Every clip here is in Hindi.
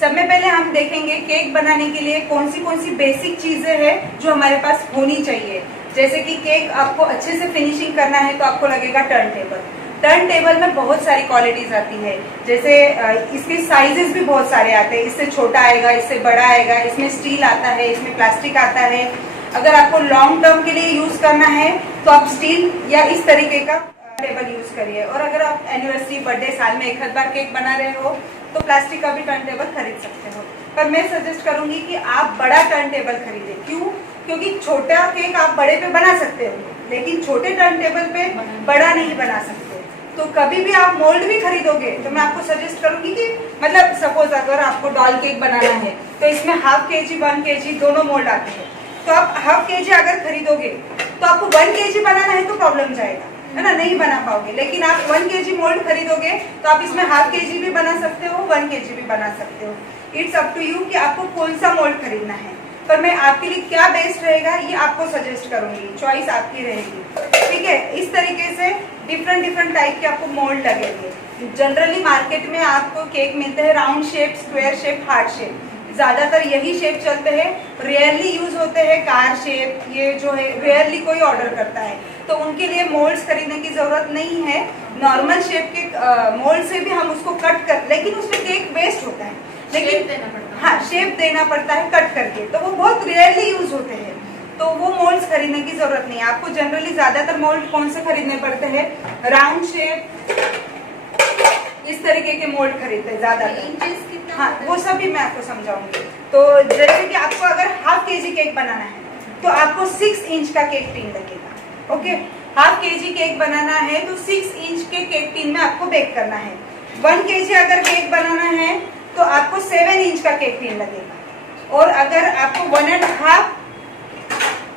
सब में पहले हम देखेंगे केक बनाने के लिए कौन सी बेसिक चीजें हैं जो हमारे पास होनी चाहिए। जैसे कि केक आपको अच्छे से फिनिशिंग करना है तो आपको लगेगा टर्न टेबल। टर्न टेबल में बहुत सारी क्वालिटीज आती है, जैसे इसके साइजेस भी बहुत सारे आते हैं। इससे छोटा आएगा, इससे बड़ा आएगा, इसमें स्टील आता है, इसमें प्लास्टिक आता है। अगर आपको लॉन्ग टर्म के लिए यूज करना है तो आप स्टील या इस तरीके का टेबल यूज करिए। और अगर आप एनिवर्सरी, बर्थडे, साल में एक बार केक बना रहे हो तो प्लास्टिक का भी टर्न टेबल खरीद सकते हो। पर मैं सजेस्ट करूंगी कि आप बड़ा टर्न टेबल खरीदें। क्यों? क्योंकि छोटा केक आप बड़े पे बना सकते हो, लेकिन छोटे टर्न टेबल पे बड़ा नहीं बना सकते। तो कभी भी आप मोल्ड भी खरीदोगे तो मैं आपको सजेस्ट करूंगी कि मतलब सपोज अगर आपको डॉल केक बनाना है तो इसमें ½ kg 1 kg दोनों मोल्ड आते हैं। तो आप ½ kg अगर खरीदोगे तो आपको 1 kg बनाना है तो प्रॉब्लम जाएगा, है ना, नहीं बना पाओगे। लेकिन आप 1 kg मोल्ड खरीदोगे तो आप इसमें ½ kg भी बना सकते हो, 1 kg भी बना सकते हो। इट्स अप टू यू कि आपको कौन सा मोल्ड खरीदना है। पर मैं आपके लिए क्या बेस्ट रहेगा ये आपको सजेस्ट करूंगी, चॉइस आपकी रहेगी, ठीक है। इस तरीके से डिफरेंट टाइप के आपको मोल्ड लगेंगे। जनरली मार्केट में आपको केक मिलते हैं round shape, square shape, heart shape, ज्यादातर यही शेप चलते हैं। रेयरली यूज होते हैं कार शेप, ये जो है रेयरली कोई ऑर्डर करता है, तो उनके लिए मोल्ड्स खरीदने की जरूरत नहीं है। नॉर्मल शेप के मोल्ड से भी हम उसको कट कर, लेकिन उसमें केक वेस्ट होता है, लेकिन हाँ शेप देना पड़ता है कट करके, तो वो बहुत रेयरली यूज होते हैं। तो वो मोल्ड्स खरीदने की जरूरत नहीं है आपको। जनरली ज्यादातर मोल्ड कौन से खरीदने पड़ते हैं? राउंड शेप, इस तरीके के मोल्ड खरीदते हैं ज्यादातर। हाँ वो सब भी मैं आपको समझाऊंगी। तो जैसे कि आपको अगर ½ kg केक बनाना है तो आपको 6 इंच का केक टिन लगेगा। ओके, ½ kg केक बनाना है तो 6 इंच के केक टिन में आपको बेक करना है। 1 kg अगर केक बनाना है तो आपको 7 इंच का केक टिन लगेगा। और अगर आपको 1.5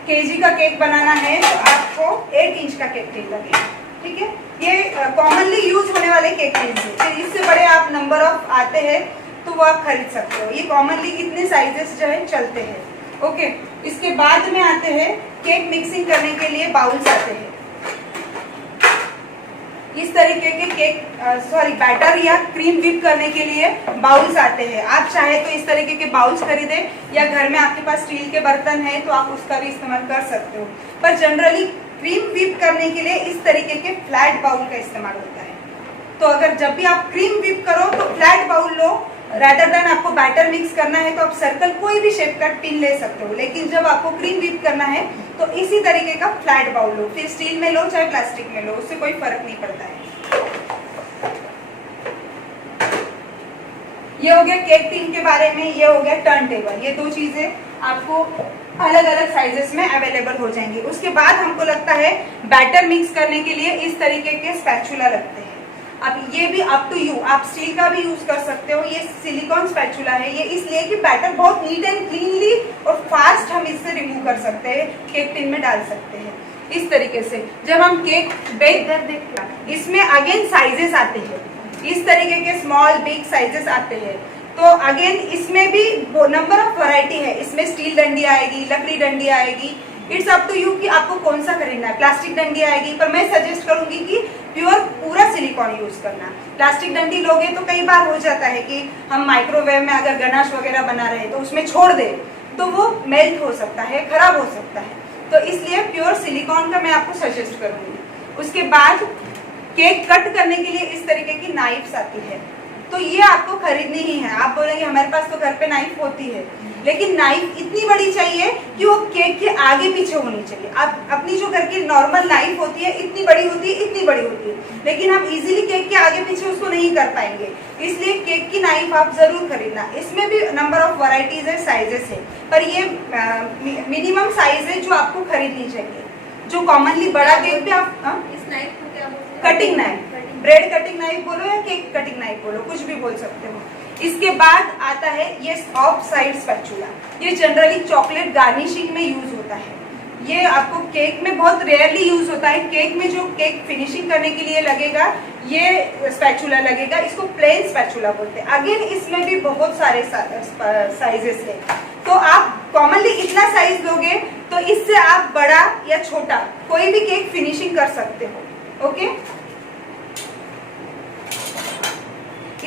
kg का केक बनाना है तो आपको 8 इंच का केक टिन लगेगा, ठीक है। ये कॉमनली यूज होने वाले केक टिन है। इससे बड़े आप नंबर ऑफ आते हैं तो वो आप खरीद सकते हो। ये कॉमनली इतने साइजेस जो है चलते हैं। ओके, इसके बाद में आते हैं केक मिक्सिंग करने के लिए बाउल्स आते हैं। इस तरीके के केक बैटर या क्रीम व्हिप करने के लिए बाउल्स आते हैं। आप चाहे तो इस तरीके के बाउल्स खरीदें, या घर में आपके पास स्टील के बर्तन है तो आप उसका भी इस्तेमाल कर सकते हो। पर जनरली क्रीम व्हिप करने के लिए इस तरीके के फ्लैट बाउल का इस्तेमाल होता है। तो अगर जब भी आप क्रीम व्हिप करो तो फ्लैट बाउल लो, रैदर देन आपको बैटर मिक्स करना है तो आप सर्कल कोई भी शेप का टिन ले सकते हो। लेकिन जब आपको क्रीम व्हिप करना है तो इसी तरीके का फ्लैट बाउल लो, फिर स्टील में लो चाहे प्लास्टिक में लो, उससे कोई फर्क नहीं पड़ता है। ये हो गया केक टिन के बारे में, ये हो गया टर्न टेबल। ये दो चीजें आपको अलग अलग साइजेस में अवेलेबल हो जाएंगी। उसके बाद हमको लगता है बैटर मिक्स करने के लिए इस तरीके के स्पैचुला लगते हैं। अब ये भी अप टू यू, आप स्टील का भी यूज कर सकते हो। ये सिलिकॉन स्पैचुला है, ये इसलिए कि बैटर बहुत नीट एंड क्लीनली और फास्ट हम इससे रिमूव कर सकते हैं, केक टिन में डाल सकते हैं। इस तरीके से जब हम केक बेक, इसमें अगेन साइजेस आते हैं, इस तरीके के स्मॉल बिग साइजेस आते हैं। तो अगेन इसमें भी नंबर ऑफ वैरायटी है। इसमें स्टील डंडी आएगी, लकड़ी डंडी आएगी, इट्स अप टू यू कि आपको कौन सा खरीदना है। प्लास्टिक डंडी आएगी, पर मैं सजेस्ट करूंगी कि प्योर पूरा सिलिकॉन यूज करना। प्लास्टिक डंडी लोगे तो कई बार हो जाता है कि हम माइक्रोवेव में अगर गनाश वगैरह बना रहे हैं तो उसमें छोड़ दे तो वो मेल्ट हो सकता है, खराब हो सकता है। तो इसलिए प्योर सिलिकॉन का मैं आपको सजेस्ट करूंगी। उसके बाद केक कट करने के लिए इस तरीके की नाइफ्स आती है, तो ये आपको खरीदनी ही है। आप बोलेंगे हमारे पास तो घर पे नाइफ होती है, लेकिन नाइफ इतनी बड़ी चाहिए कि वो केक के आगे पीछे होनी चाहिए। आप अपनी जो घर की नॉर्मल नाइफ होती है इतनी बड़ी होती है, इतनी बड़ी होती है, लेकिन हम इजीली केक के आगे पीछे उसको नहीं कर पाएंगे। इसलिए केक की नाइफ आप जरूर खरीदना। इसमें भी नंबर ऑफ वैरायटीज है, साइजेस है, पर ये मिनिमम साइज है जो आपको खरीदनी चाहिए। जो कॉमनली बड़ा केक भी आप इस नाइफ को क्या बोलते हैं? Cutting knife, bread cutting knife बोलो या केक कटिंग नाइफ बोलो, कुछ भी बोल सकते हो। इसके बाद आता है ये ऑफ साइड स्पैचुला। ये जनरली चॉकलेट गार्निशिंग में यूज होता है। ये आपको केक में बहुत रेयरली यूज होता है। केक में जो केक फिनिशिंग करने के लिए लगेगा ये स्पैचुला लगेगा, इसको प्लेन स्पैचुला बोलते हैं। अगेन इसमें भी बहुत सारे साइजेस है, तो आप कॉमनली इतना साइज लोगे तो इससे आप बड़ा या छोटा कोई भी केक फिनिशिंग कर सकते हो। ओके,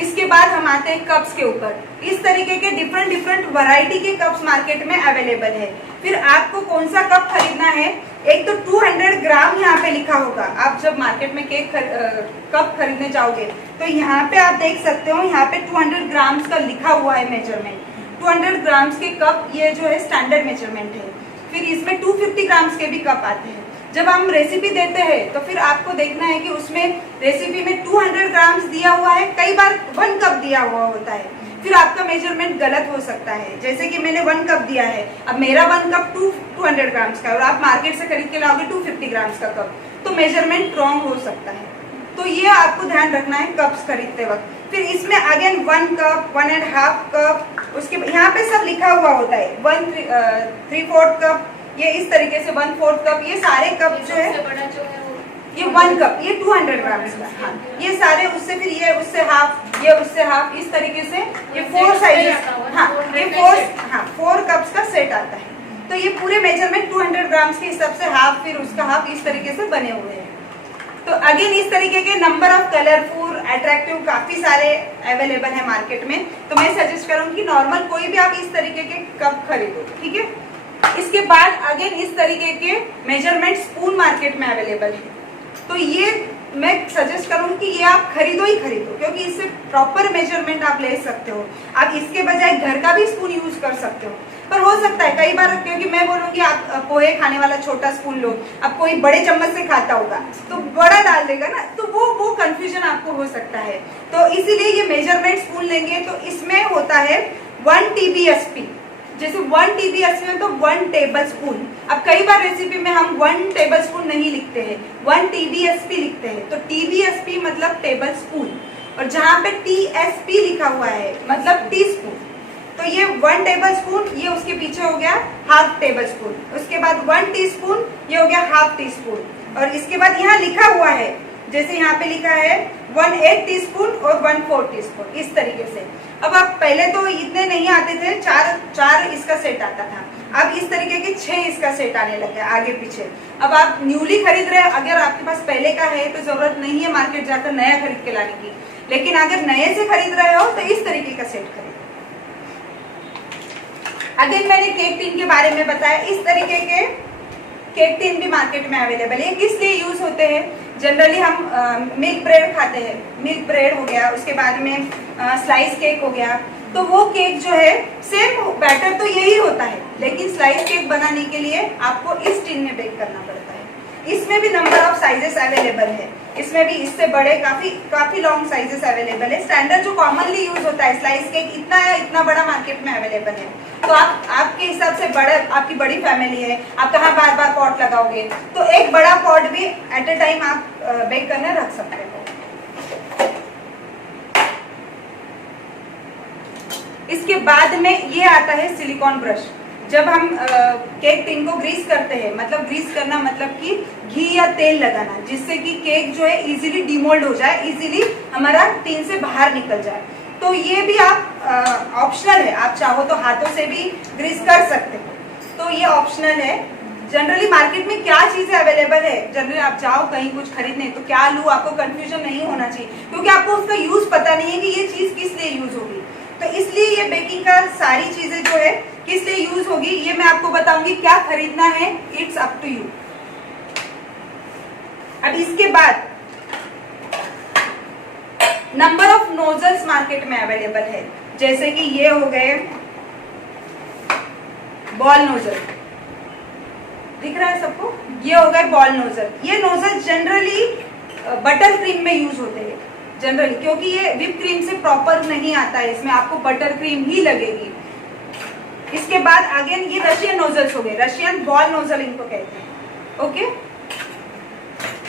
इसके बाद हम आते हैं कप्स के ऊपर। इस तरीके के डिफरेंट वैरायटी के कप्स मार्केट में अवेलेबल है। फिर आपको कौन सा कप खरीदना है, एक तो 200 ग्राम यहाँ पे लिखा होगा। आप जब मार्केट में केक कप खरीदने जाओगे तो यहाँ पे आप देख सकते हो, यहाँ पे 200 ग्राम्स का लिखा हुआ है मेजरमेंट। 200 ग्राम्स के कप ये जो है स्टैंडर्ड मेजरमेंट है। फिर इसमें 250 ग्राम्स के भी कप आते हैं। जब हम रेसिपी देते हैं तो फिर आपको देखना है कि उसमें रेसिपी में 200 ग्राम्स दिया हुआ है, कई बार 1 कप दिया हुआ होता है। फिर आपका मेजरमेंट गलत हो सकता है, जैसे कि मैंने 1 कप दिया है, अब मेरा 1 कप 200 ग्राम्स का है और आप मार्केट से खरीद के लाओगे 250 ग्राम्स का कप, तो मेजरमेंट रॉन्ग हो सकता है। तो ये आपको ध्यान रखना है कप्स खरीदते वक्त। फिर इसमें अगेन 1 कप, 1.5 कप, उसके यहाँ पे सब लिखा हुआ होता है। 1/3 कप, ये इस तरीके से 1/4 कप, ये सारे कप जो है, ये 1 कप, ये 200 ग्राम्स का। हाँ, ये सारे उससे, फिर ये उससे हाफ, ये उससे हाफ, इस तरीके से ये 4 साइजेस, हाँ ये 4 कप्स का सेट आता है। तो ये पूरे मेजरमेंट 200 ग्राम्स के हिसाब से हाफ, फिर उसका हाफ, इस तरीके से बने हुए हैं। तो अगेन इस तरीके के नंबर ऑफ कलरफुल अट्रैक्टिव काफी सारे अवेलेबल है मार्केट में। तो मैं सजेस्ट करूंगी कि नॉर्मल कोई भी आप इस तरीके के कप खरीदो, ठीक है। इसके बाद अगेन इस तरीके के मेजरमेंट स्पून मार्केट में अवेलेबल है। तो ये मैं सजेस्ट करूंगी कि ये आप खरीदो ही खरीदो, क्योंकि इससे प्रॉपर मेजरमेंट आप ले सकते हो। आप इसके बजाय घर का भी स्पून यूज कर सकते हो, पर हो सकता है कई बार, क्योंकि मैं बोलूंगी आप पोहे खाने वाला छोटा स्पून लो, अब कोई बड़े चम्मच से खाता होगा तो बड़ा डाल देगा ना, तो वो कंफ्यूजन आपको हो सकता है। तो इसीलिए ये मेजरमेंट स्पून लेंगे तो इसमें होता है 1 TBSP। जैसे 1 TBSP तो 1 टेबल स्पून। अब कई बार रेसिपी में हम 1 टेबल स्पून नहीं लिखते हैं, 1 TBSP लिखते हैं। तो TBSP मतलब टेबल स्पून, और जहाँ पे TSP लिखा हुआ है मतलब टी स्पून। तो ये 1 टेबल स्पून, ये उसके पीछे हो गया हाफ टेबल स्पून, उसके बाद 1 टीस्पून, ये हो गया हाफ टी स्पून, और इसके बाद यहाँ लिखा हुआ है, जैसे यहाँ पे लिखा है 1/8 टीस्पून और 1/4 टीस्पून, इस तरीके से। अब आप पहले तो इतने नहीं आते थे, चार इसका सेट आता था, अब इस तरीके के 6 इसका सेट आने लगे आगे पीछे। अब आप न्यूली खरीद रहे हैं, अगर आपके पास पहले का है तो जरूरत नहीं है मार्केट जाकर नया खरीद के लाने की, लेकिन अगर नए से खरीद रहे हो तो इस तरीके का सेट खरीदो। अगेन मैंने केक टिन के बारे में बताया, इस तरीके के केक टिन भी मार्केट में अवेलेबल है। किस लिए यूज होते हैं, जनरली हम मिल्क ब्रेड खाते हैं, मिल्क ब्रेड हो गया, उसके बाद में स्लाइस केक हो गया, तो वो केक जो है सेम बैटर तो यही होता है, लेकिन स्लाइस केक बनाने के लिए आपको इस टिन में बेक करना पड़ता है। इसमें भी नंबर ऑफ साइजेस अवेलेबल है, इसमें भी इससे बड़े काफी लॉन्ग साइजेस अवेलेबल है। स्टैंडर्ड जो कॉमनली यूज होता है स्लाइस केक इतना बड़ा मार्केट में अवेलेबल है। तो आपके हिसाब से बड़ा, आपकी बड़ी फैमिली है, आप कहाँ बार पॉट लगाओगे, तो एक बड़ा पॉट भी एट ए टाइम आप बेक करने रख सकते हो। इसके बाद में ये आता है सिलिकॉन ब्रश। जब हम केक टिन को ग्रीस करते हैं, मतलब ग्रीस करना मतलब कि घी या तेल लगाना, जिससे कि केक जो है इजीली डिमोल्ड हो जाए, इजीली हमारा टिन से बाहर निकल जाए। तो ये भी आप ऑप्शनल है, आप चाहो तो हाथों से भी ग्रीस कर सकते हो, तो ये ऑप्शनल है। जनरली मार्केट में क्या चीजें अवेलेबल है, जनरली आप जाओ कहीं कुछ खरीदने तो क्या लूं, आपको कंफ्यूजन नहीं होना चाहिए, क्योंकि आपको उसका यूज पता नहीं है कि ये चीज किस लिए यूज होगी। तो इसलिए ये बेकिंग का सारी चीजें जो है किस लिए यूज होगी ये मैं आपको बताऊंगी, क्या खरीदना है इट्स अप टू यू। अब इसके बाद नंबर ऑफ नोजल्स मार्केट में अवेलेबल है, जैसे कि ये हो गए बॉल नोजल, दिख रहा है सबको, ये हो गए बॉल नोजल। ये नोजल जनरली बटर क्रीम में यूज होते हैं जनरली, क्योंकि ये व्हिप क्रीम से प्रॉपर नहीं आता है, इसमें आपको बटर क्रीम ही लगेगी। इसके बाद अगेन ये रशियन नोजल्स हो गए, रशियन बॉल नोजल इनको कहते हैं। ओके,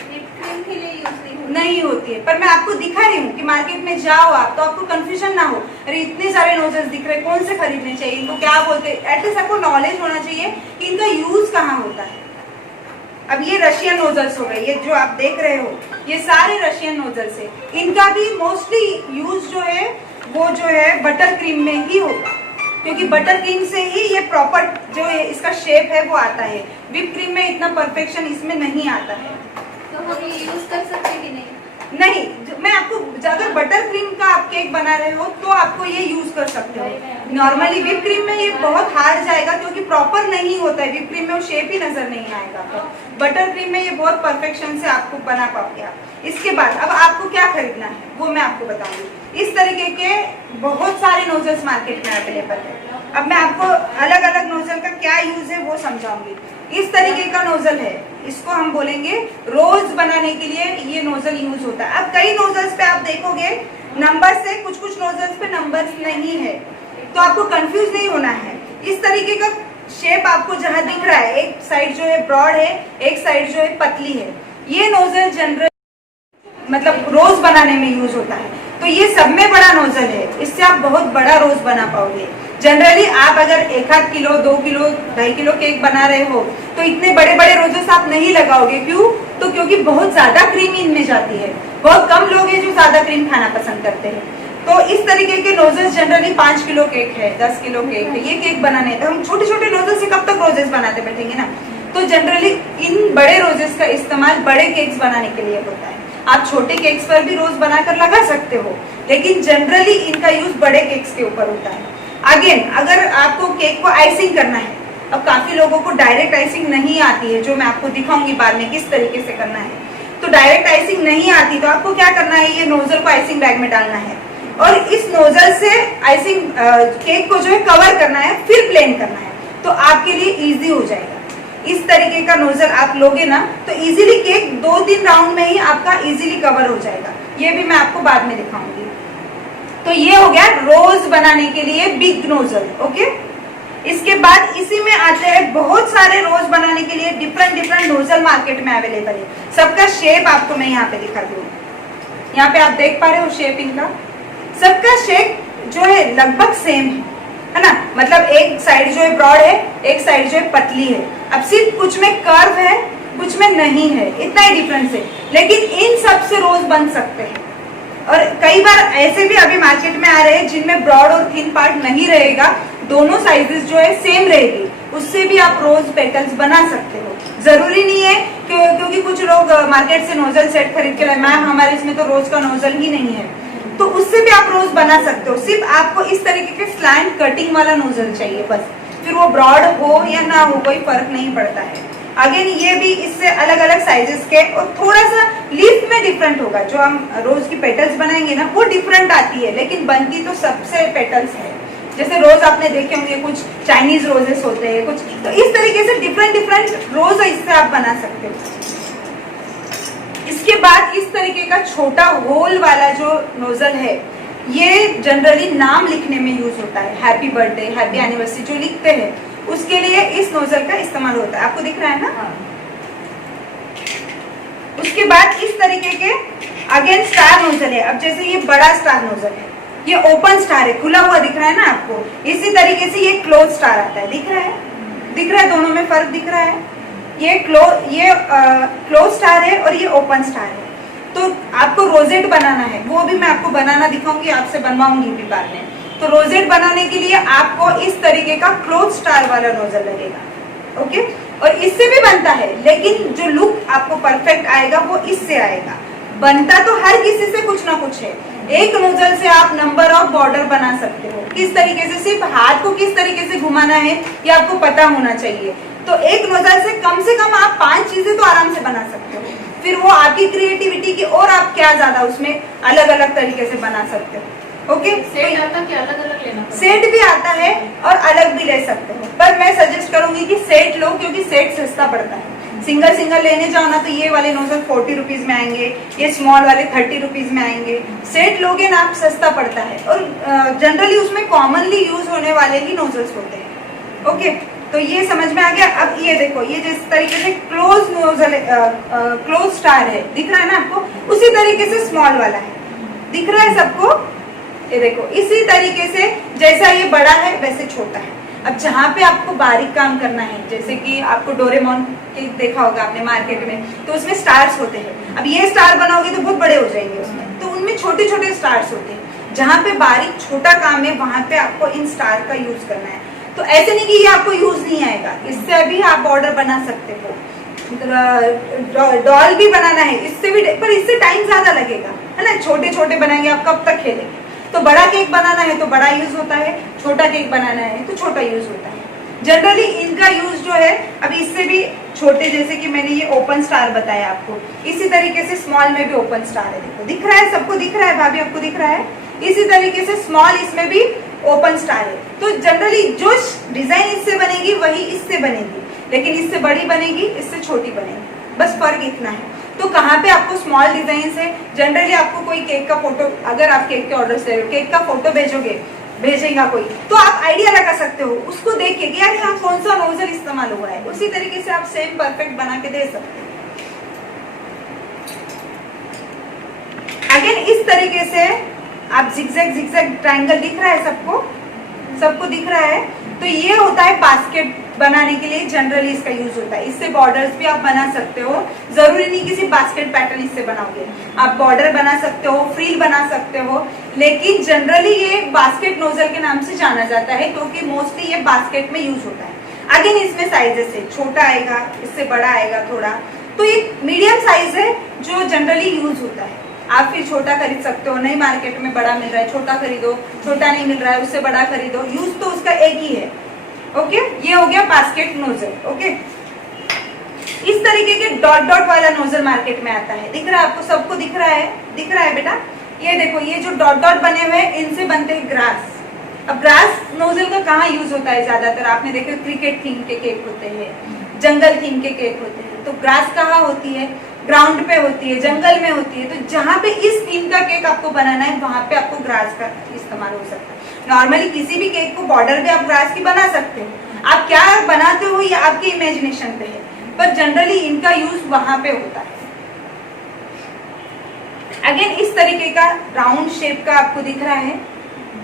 व्हिप क्रीम के लिए यूज नहीं होती है, पर मैं आपको दिखा रही हूँ कि मार्केट में जाओ आप तो आपको कंफ्यूजन ना हो, अरे इतने सारे नोजल्स दिख रहे, कौन से खरीदने चाहिए, इनको क्या बोलते हैं, एटलीस्ट आपको नॉलेज होना चाहिए कि इनका यूज कहाँ होता है। अब ये रशियन नोजल्स हो गए, ये जो आप देख रहे हो ये सारे रशियन नोजल्स है। इनका भी मोस्टली यूज जो है वो जो है बटर क्रीम में ही होगा, क्योंकि बटर क्रीम से ही ये प्रॉपर जो है इसका शेप है वो आता है। व्हिप क्रीम में इतना परफेक्शन इसमें नहीं आता है। तो हम ये यूज कर सकते कि नहीं? नहीं, मैं आपको अगर बटर क्रीम का आप केक बना रहे हो तो आपको ये यूज कर सकते हो। नॉर्मली व्हिप क्रीम में ये बहुत हार्ड जाएगा क्योंकि प्रॉपर नहीं होता है, व्हिप क्रीम में वो शेप ही नजर नहीं आएगा आपको। बटर क्रीम में ये बहुत परफेक्शन से आपको बना पाओगे आप। इसके बाद अब आपको क्या खरीदना है वो मैं आपको बताऊंगी। इस तरीके के बहुत सारे नोजल्स मार्केट में अवेलेबल है। अब मैं आपको अलग अलग नोजल का क्या यूज है वो समझाऊंगी। इस तरीके का नोजल है, इसको हम बोलेंगे रोज बनाने के लिए ये नोजल यूज होता है। अब कई नोजल्स पे आप देखोगे नंबर से, कुछ कुछ नोजल्स पे नंबर्स नहीं है, तो आपको कंफ्यूज नहीं होना है। इस तरीके का शेप आपको जहां दिख रहा है, एक साइड जो है ब्रॉड है, एक साइड जो है पतली है, ये नोजल जनरल मतलब रोज बनाने में यूज होता है। तो ये सब में बड़ा नोजल है, इससे आप बहुत बड़ा रोज बना पाओगे। जनरली आप अगर 1-8 किलो 2 किलो 2.5 किलो केक बना रहे हो तो इतने बड़े बड़े रोजेस आप नहीं लगाओगे। क्यों? तो क्योंकि बहुत ज्यादा क्रीम इनमें जाती है। बहुत कम लोग हैं जो ज्यादा क्रीम खाना पसंद करते हैं। तो इस तरीके के नोजल्स जनरली 5 किलो केक है, 10 किलो केक है, ये केक बनाने तो हम छोटे छोटे नोजल से कब तक रोजेस बनाते बैठेंगे ना। तो जनरली इन बड़े रोजेस का इस्तेमाल बड़े केक्स बनाने के लिए होता है। आप छोटे केक्स पर भी रोज बनाकर लगा सकते हो, लेकिन जनरली इनका यूज बड़े केक्स के ऊपर होता है। अगेन अगर आपको केक को आइसिंग करना है, अब काफी लोगों को डायरेक्ट आइसिंग नहीं आती है, जो मैं आपको दिखाऊंगी बाद में किस तरीके से करना है। तो डायरेक्ट आइसिंग नहीं आती तो आपको क्या करना है, ये नोजल को आइसिंग बैग में डालना है और इस नोजल से आइसिंग केक को जो है कवर करना है, फिर प्लेन करना है, तो आपके लिए इजी हो जाएगा। इस तरीके का नोजल आप लोगे ना तो इजीली केक 2-3 राउंड में ही आपका इजीली कवर हो जाएगा। ये भी मैं आपको बाद में दिखाऊंगी। तो ये हो गया रोज बनाने के लिए बिग नोजल। ओके, इसके बाद इसी में आते हैं बहुत सारे रोज बनाने के लिए डिफरेंट नोजल मार्केट में अवेलेबल है। सबका शेप आपको मैं यहाँ पे दिखाती हूँ। यहाँ पे आप देख पा रहे हो शेप इनका, सबका शेप जो है लगभग सेम है ना। मतलब एक साइड जो है ब्रॉड है, एक साइड जो है पतली है। अब सिर्फ कुछ में कर्व है, कुछ में नहीं है, इतना ही डिफरेंस है। लेकिन इन सब से रोज बन सकते हैं। और कई बार ऐसे भी अभी मार्केट में आ रहे हैं जिनमें ब्रॉड और थिन पार्ट नहीं रहेगा, दोनों साइजेस जो है सेम रहेगी, उससे भी आप रोज पेटल्स बना सकते हो। जरूरी नहीं है क्योंकि कुछ लोग मार्केट से नोजल सेट खरीद के लाए, मैम हमारे इसमें तो रोज का नोजल ही नहीं है, तो उससे भी आप रोज बना सकते हो। सिर्फ आपको इस तरीके के स्लैंट कटिंग वाला नोजल चाहिए बस, फिर वो ब्रॉड हो या ना हो कोई फर्क नहीं पड़ता है। अगेन ये भी इससे अलग अलग साइजेस के और थोड़ा सा लीफ में डिफरेंट होगा। जो हम रोज की पेटल्स बनाएंगे ना वो डिफरेंट आती है, लेकिन बनती तो सबसे पेटल्स है। जैसे रोज आपने देखे होंगे कुछ चाइनीज रोजेस होते हैं कुछ, तो इस तरीके से डिफरेंट रोज इससे आप बना सकते हो। इसके बाद इस तरीके का छोटा होल वाला जो नोजल है, ये जनरली नाम लिखने में यूज होता है। हैप्पी बर्थडे, हैप्पी एनिवर्सरी जो लिखते हैं उसके लिए इस नोजल का इस्तेमाल होता है। आपको दिख रहा है ना। उसके बाद इस तरीके के अगेन स्टार नोजल है। अब जैसे ये बड़ा स्टार नोजल है, ये ओपन स्टार है, खुला हुआ दिख रहा है ना आपको। इसी तरीके से ये क्लोज स्टार आता है, दिख रहा है? दिख रहा है, दोनों में फर्क दिख रहा है। ये क्लोज स्टार है और ये ओपन स्टार है। तो आपको रोजेट बनाना है, वो भी मैं आपको बनाना दिखाऊंगी, आपसे बनवाऊंगी भी बाद में। तो रोजेट बनाने के लिए आपको इस तरीके का क्लोज स्टार वाला नोजल लगेगा। ओके, और इससे भी बनता है, लेकिन जो लुक आपको परफेक्ट आएगा वो इससे आएगा। बनता तो हर किसी से कुछ ना कुछ है। एक नोजल से आप नंबर ऑफ बॉर्डर बना सकते हो। किस तरीके से, सिर्फ हाथ को किस तरीके से घुमाना है ये आपको पता होना चाहिए। तो एक नोजल से कम आप 5 चीजें तो आराम से बना सकते हो। फिर वो आपकी क्रिएटिविटी की और आप क्या ज्यादा उसमें अलग अलग तरीके से बना सकते हो। ओके, सेट आता है कि अलग अलग लेना पड़ता है? सेट भी आता है और अलग भी ले सकते हो, पर मैं सजेस्ट करूंगी कि सेट लो, क्योंकि सेट सस्ता पड़ता है। सिंगल लेने जाओ ना तो ये वाले नोजल 40 रुपीज में आएंगे, ये स्मॉल वाले 30 रुपीज में आएंगे। सेट लोगे ना आप सस्ता पड़ता है, और जनरली उसमें कॉमनली यूज होने वाले ही नोजल्स होते हैं। ओके, तो ये समझ में आ गया। अब ये देखो, ये जिस तरीके से क्लोज नोजल क्लोज स्टार है, दिख रहा है ना आपको, उसी तरीके से स्मॉल वाला है, दिख रहा है सबको? ये देखो, इसी तरीके से जैसा ये बड़ा है वैसे छोटा है। अब जहाँ पे आपको बारीक काम करना है, जैसे कि आपको डोरेमोन के देखा होगा आपने मार्केट में, तो उसमें स्टार्स होते हैं। अब ये स्टार बनाओगे तो बहुत बड़े हो जाएंगे उसमें, तो उनमें छोटे छोटे स्टार्स होते हैं। जहाँ पे बारीक छोटा काम है वहां पे आपको इन स्टार का यूज करना है। तो ऐसे नहीं कि ये आपको यूज नहीं आएगा, इससे भी आप बॉर्डर बना सकते हो। डॉल भी बनाना है, इससे भी, पर इससे टाइम ज्यादा लगेगा, है ना। छोटे छोटे बनाएंगे, आप कब तक खेलेंगे। तो बड़ा केक बनाना है तो बड़ा यूज होता है, छोटा केक बनाना है तो छोटा यूज होता है। जनरली इनका यूज जो है, अब इससे भी छोटे, जैसे कि मैंने ये ओपन स्टार बताया आपको, इसी तरीके से स्मॉल में भी ओपन स्टार है। देखो दिख रहा है, सबको दिख रहा है, भाभी आपको दिख रहा है। इसी तरीके से स्मॉल इसमें भी ओपन स्टार है। तो जनरली जो डिजाइन इससे बनेगी वही इससे बनेगी, लेकिन इससे बड़ी बनेगी, इससे छोटी बनेगी, बस फर्क इतना है। तो कहाँ पे आपको स्मॉल डिजाइन है, जनरली आपको कोई केक का फोटो, अगर आप केक के ऑर्डर से केक का फोटो भेजेगा कोई, तो आप आइडिया लगा सकते हो उसको देख के कि यार यहाँ कौन सा नोजल इस्तेमाल हुआ है। उसी तरीके से आप सेम परफेक्ट बना के दे सकते हो। अगेन इस तरीके से आप जिगजैग ट्रायंगल दिख रहा है, सबको दिख रहा है। तो ये होता है बास्केट बनाने के लिए, जनरली इसका यूज होता है। इससे बॉर्डर्स भी आप बना सकते हो, जरूरी नहीं किसी बास्केट पैटर्न इससे बनाओगे, आप बॉर्डर बना सकते हो, फ्रिल बना सकते हो। लेकिन जनरली ये बास्केट नोजल के नाम से जाना जाता है, क्योंकि मोस्टली ये बास्केट में यूज होता है। अगेन इसमें साइजेस है, छोटा आएगा, इससे बड़ा आएगा थोड़ा। तो ये मीडियम साइज है जो जनरली यूज होता है। आप फिर छोटा खरीद सकते हो, नहीं मार्केट में बड़ा मिल रहा है, छोटा खरीदो, छोटा नहीं मिल रहा है उससे बड़ा खरीदो, यूज तो उसका एक ही है। ओके, ये हो गया बास्केट नोजल। ओके, इस तरीके के डॉट डॉट वाला नोजल मार्केट में आता है, दिख रहा है आपको, सबको दिख रहा है बेटा। ये देखो, ये जो डॉट डॉट बने हुए हैं, इनसे बनते हैं ग्रास। अब ग्रास नोजल का कहाँ यूज होता है ज्यादातर, आपने देखे क्रिकेट थीम के केक होते हैं, जंगल थीम के केक होते हैं। तो ग्रास कहाँ होती है, ग्राउंड पे होती है, जंगल में होती है। तो जहाँ पे इस थीम का केक आपको बनाना है, वहां पे आपको ग्रास का इस्तेमाल हो सकता है। नॉर्मली किसी भी केक को बॉर्डर भी आप ग्रास की बना सकते हो, आप क्या बनाते हो ये आपकी इमेजिनेशन पे है, पर जनरली इनका यूज वहां पे होता है। अगेन इस तरीके का राउंड शेप का आपको दिख रहा है,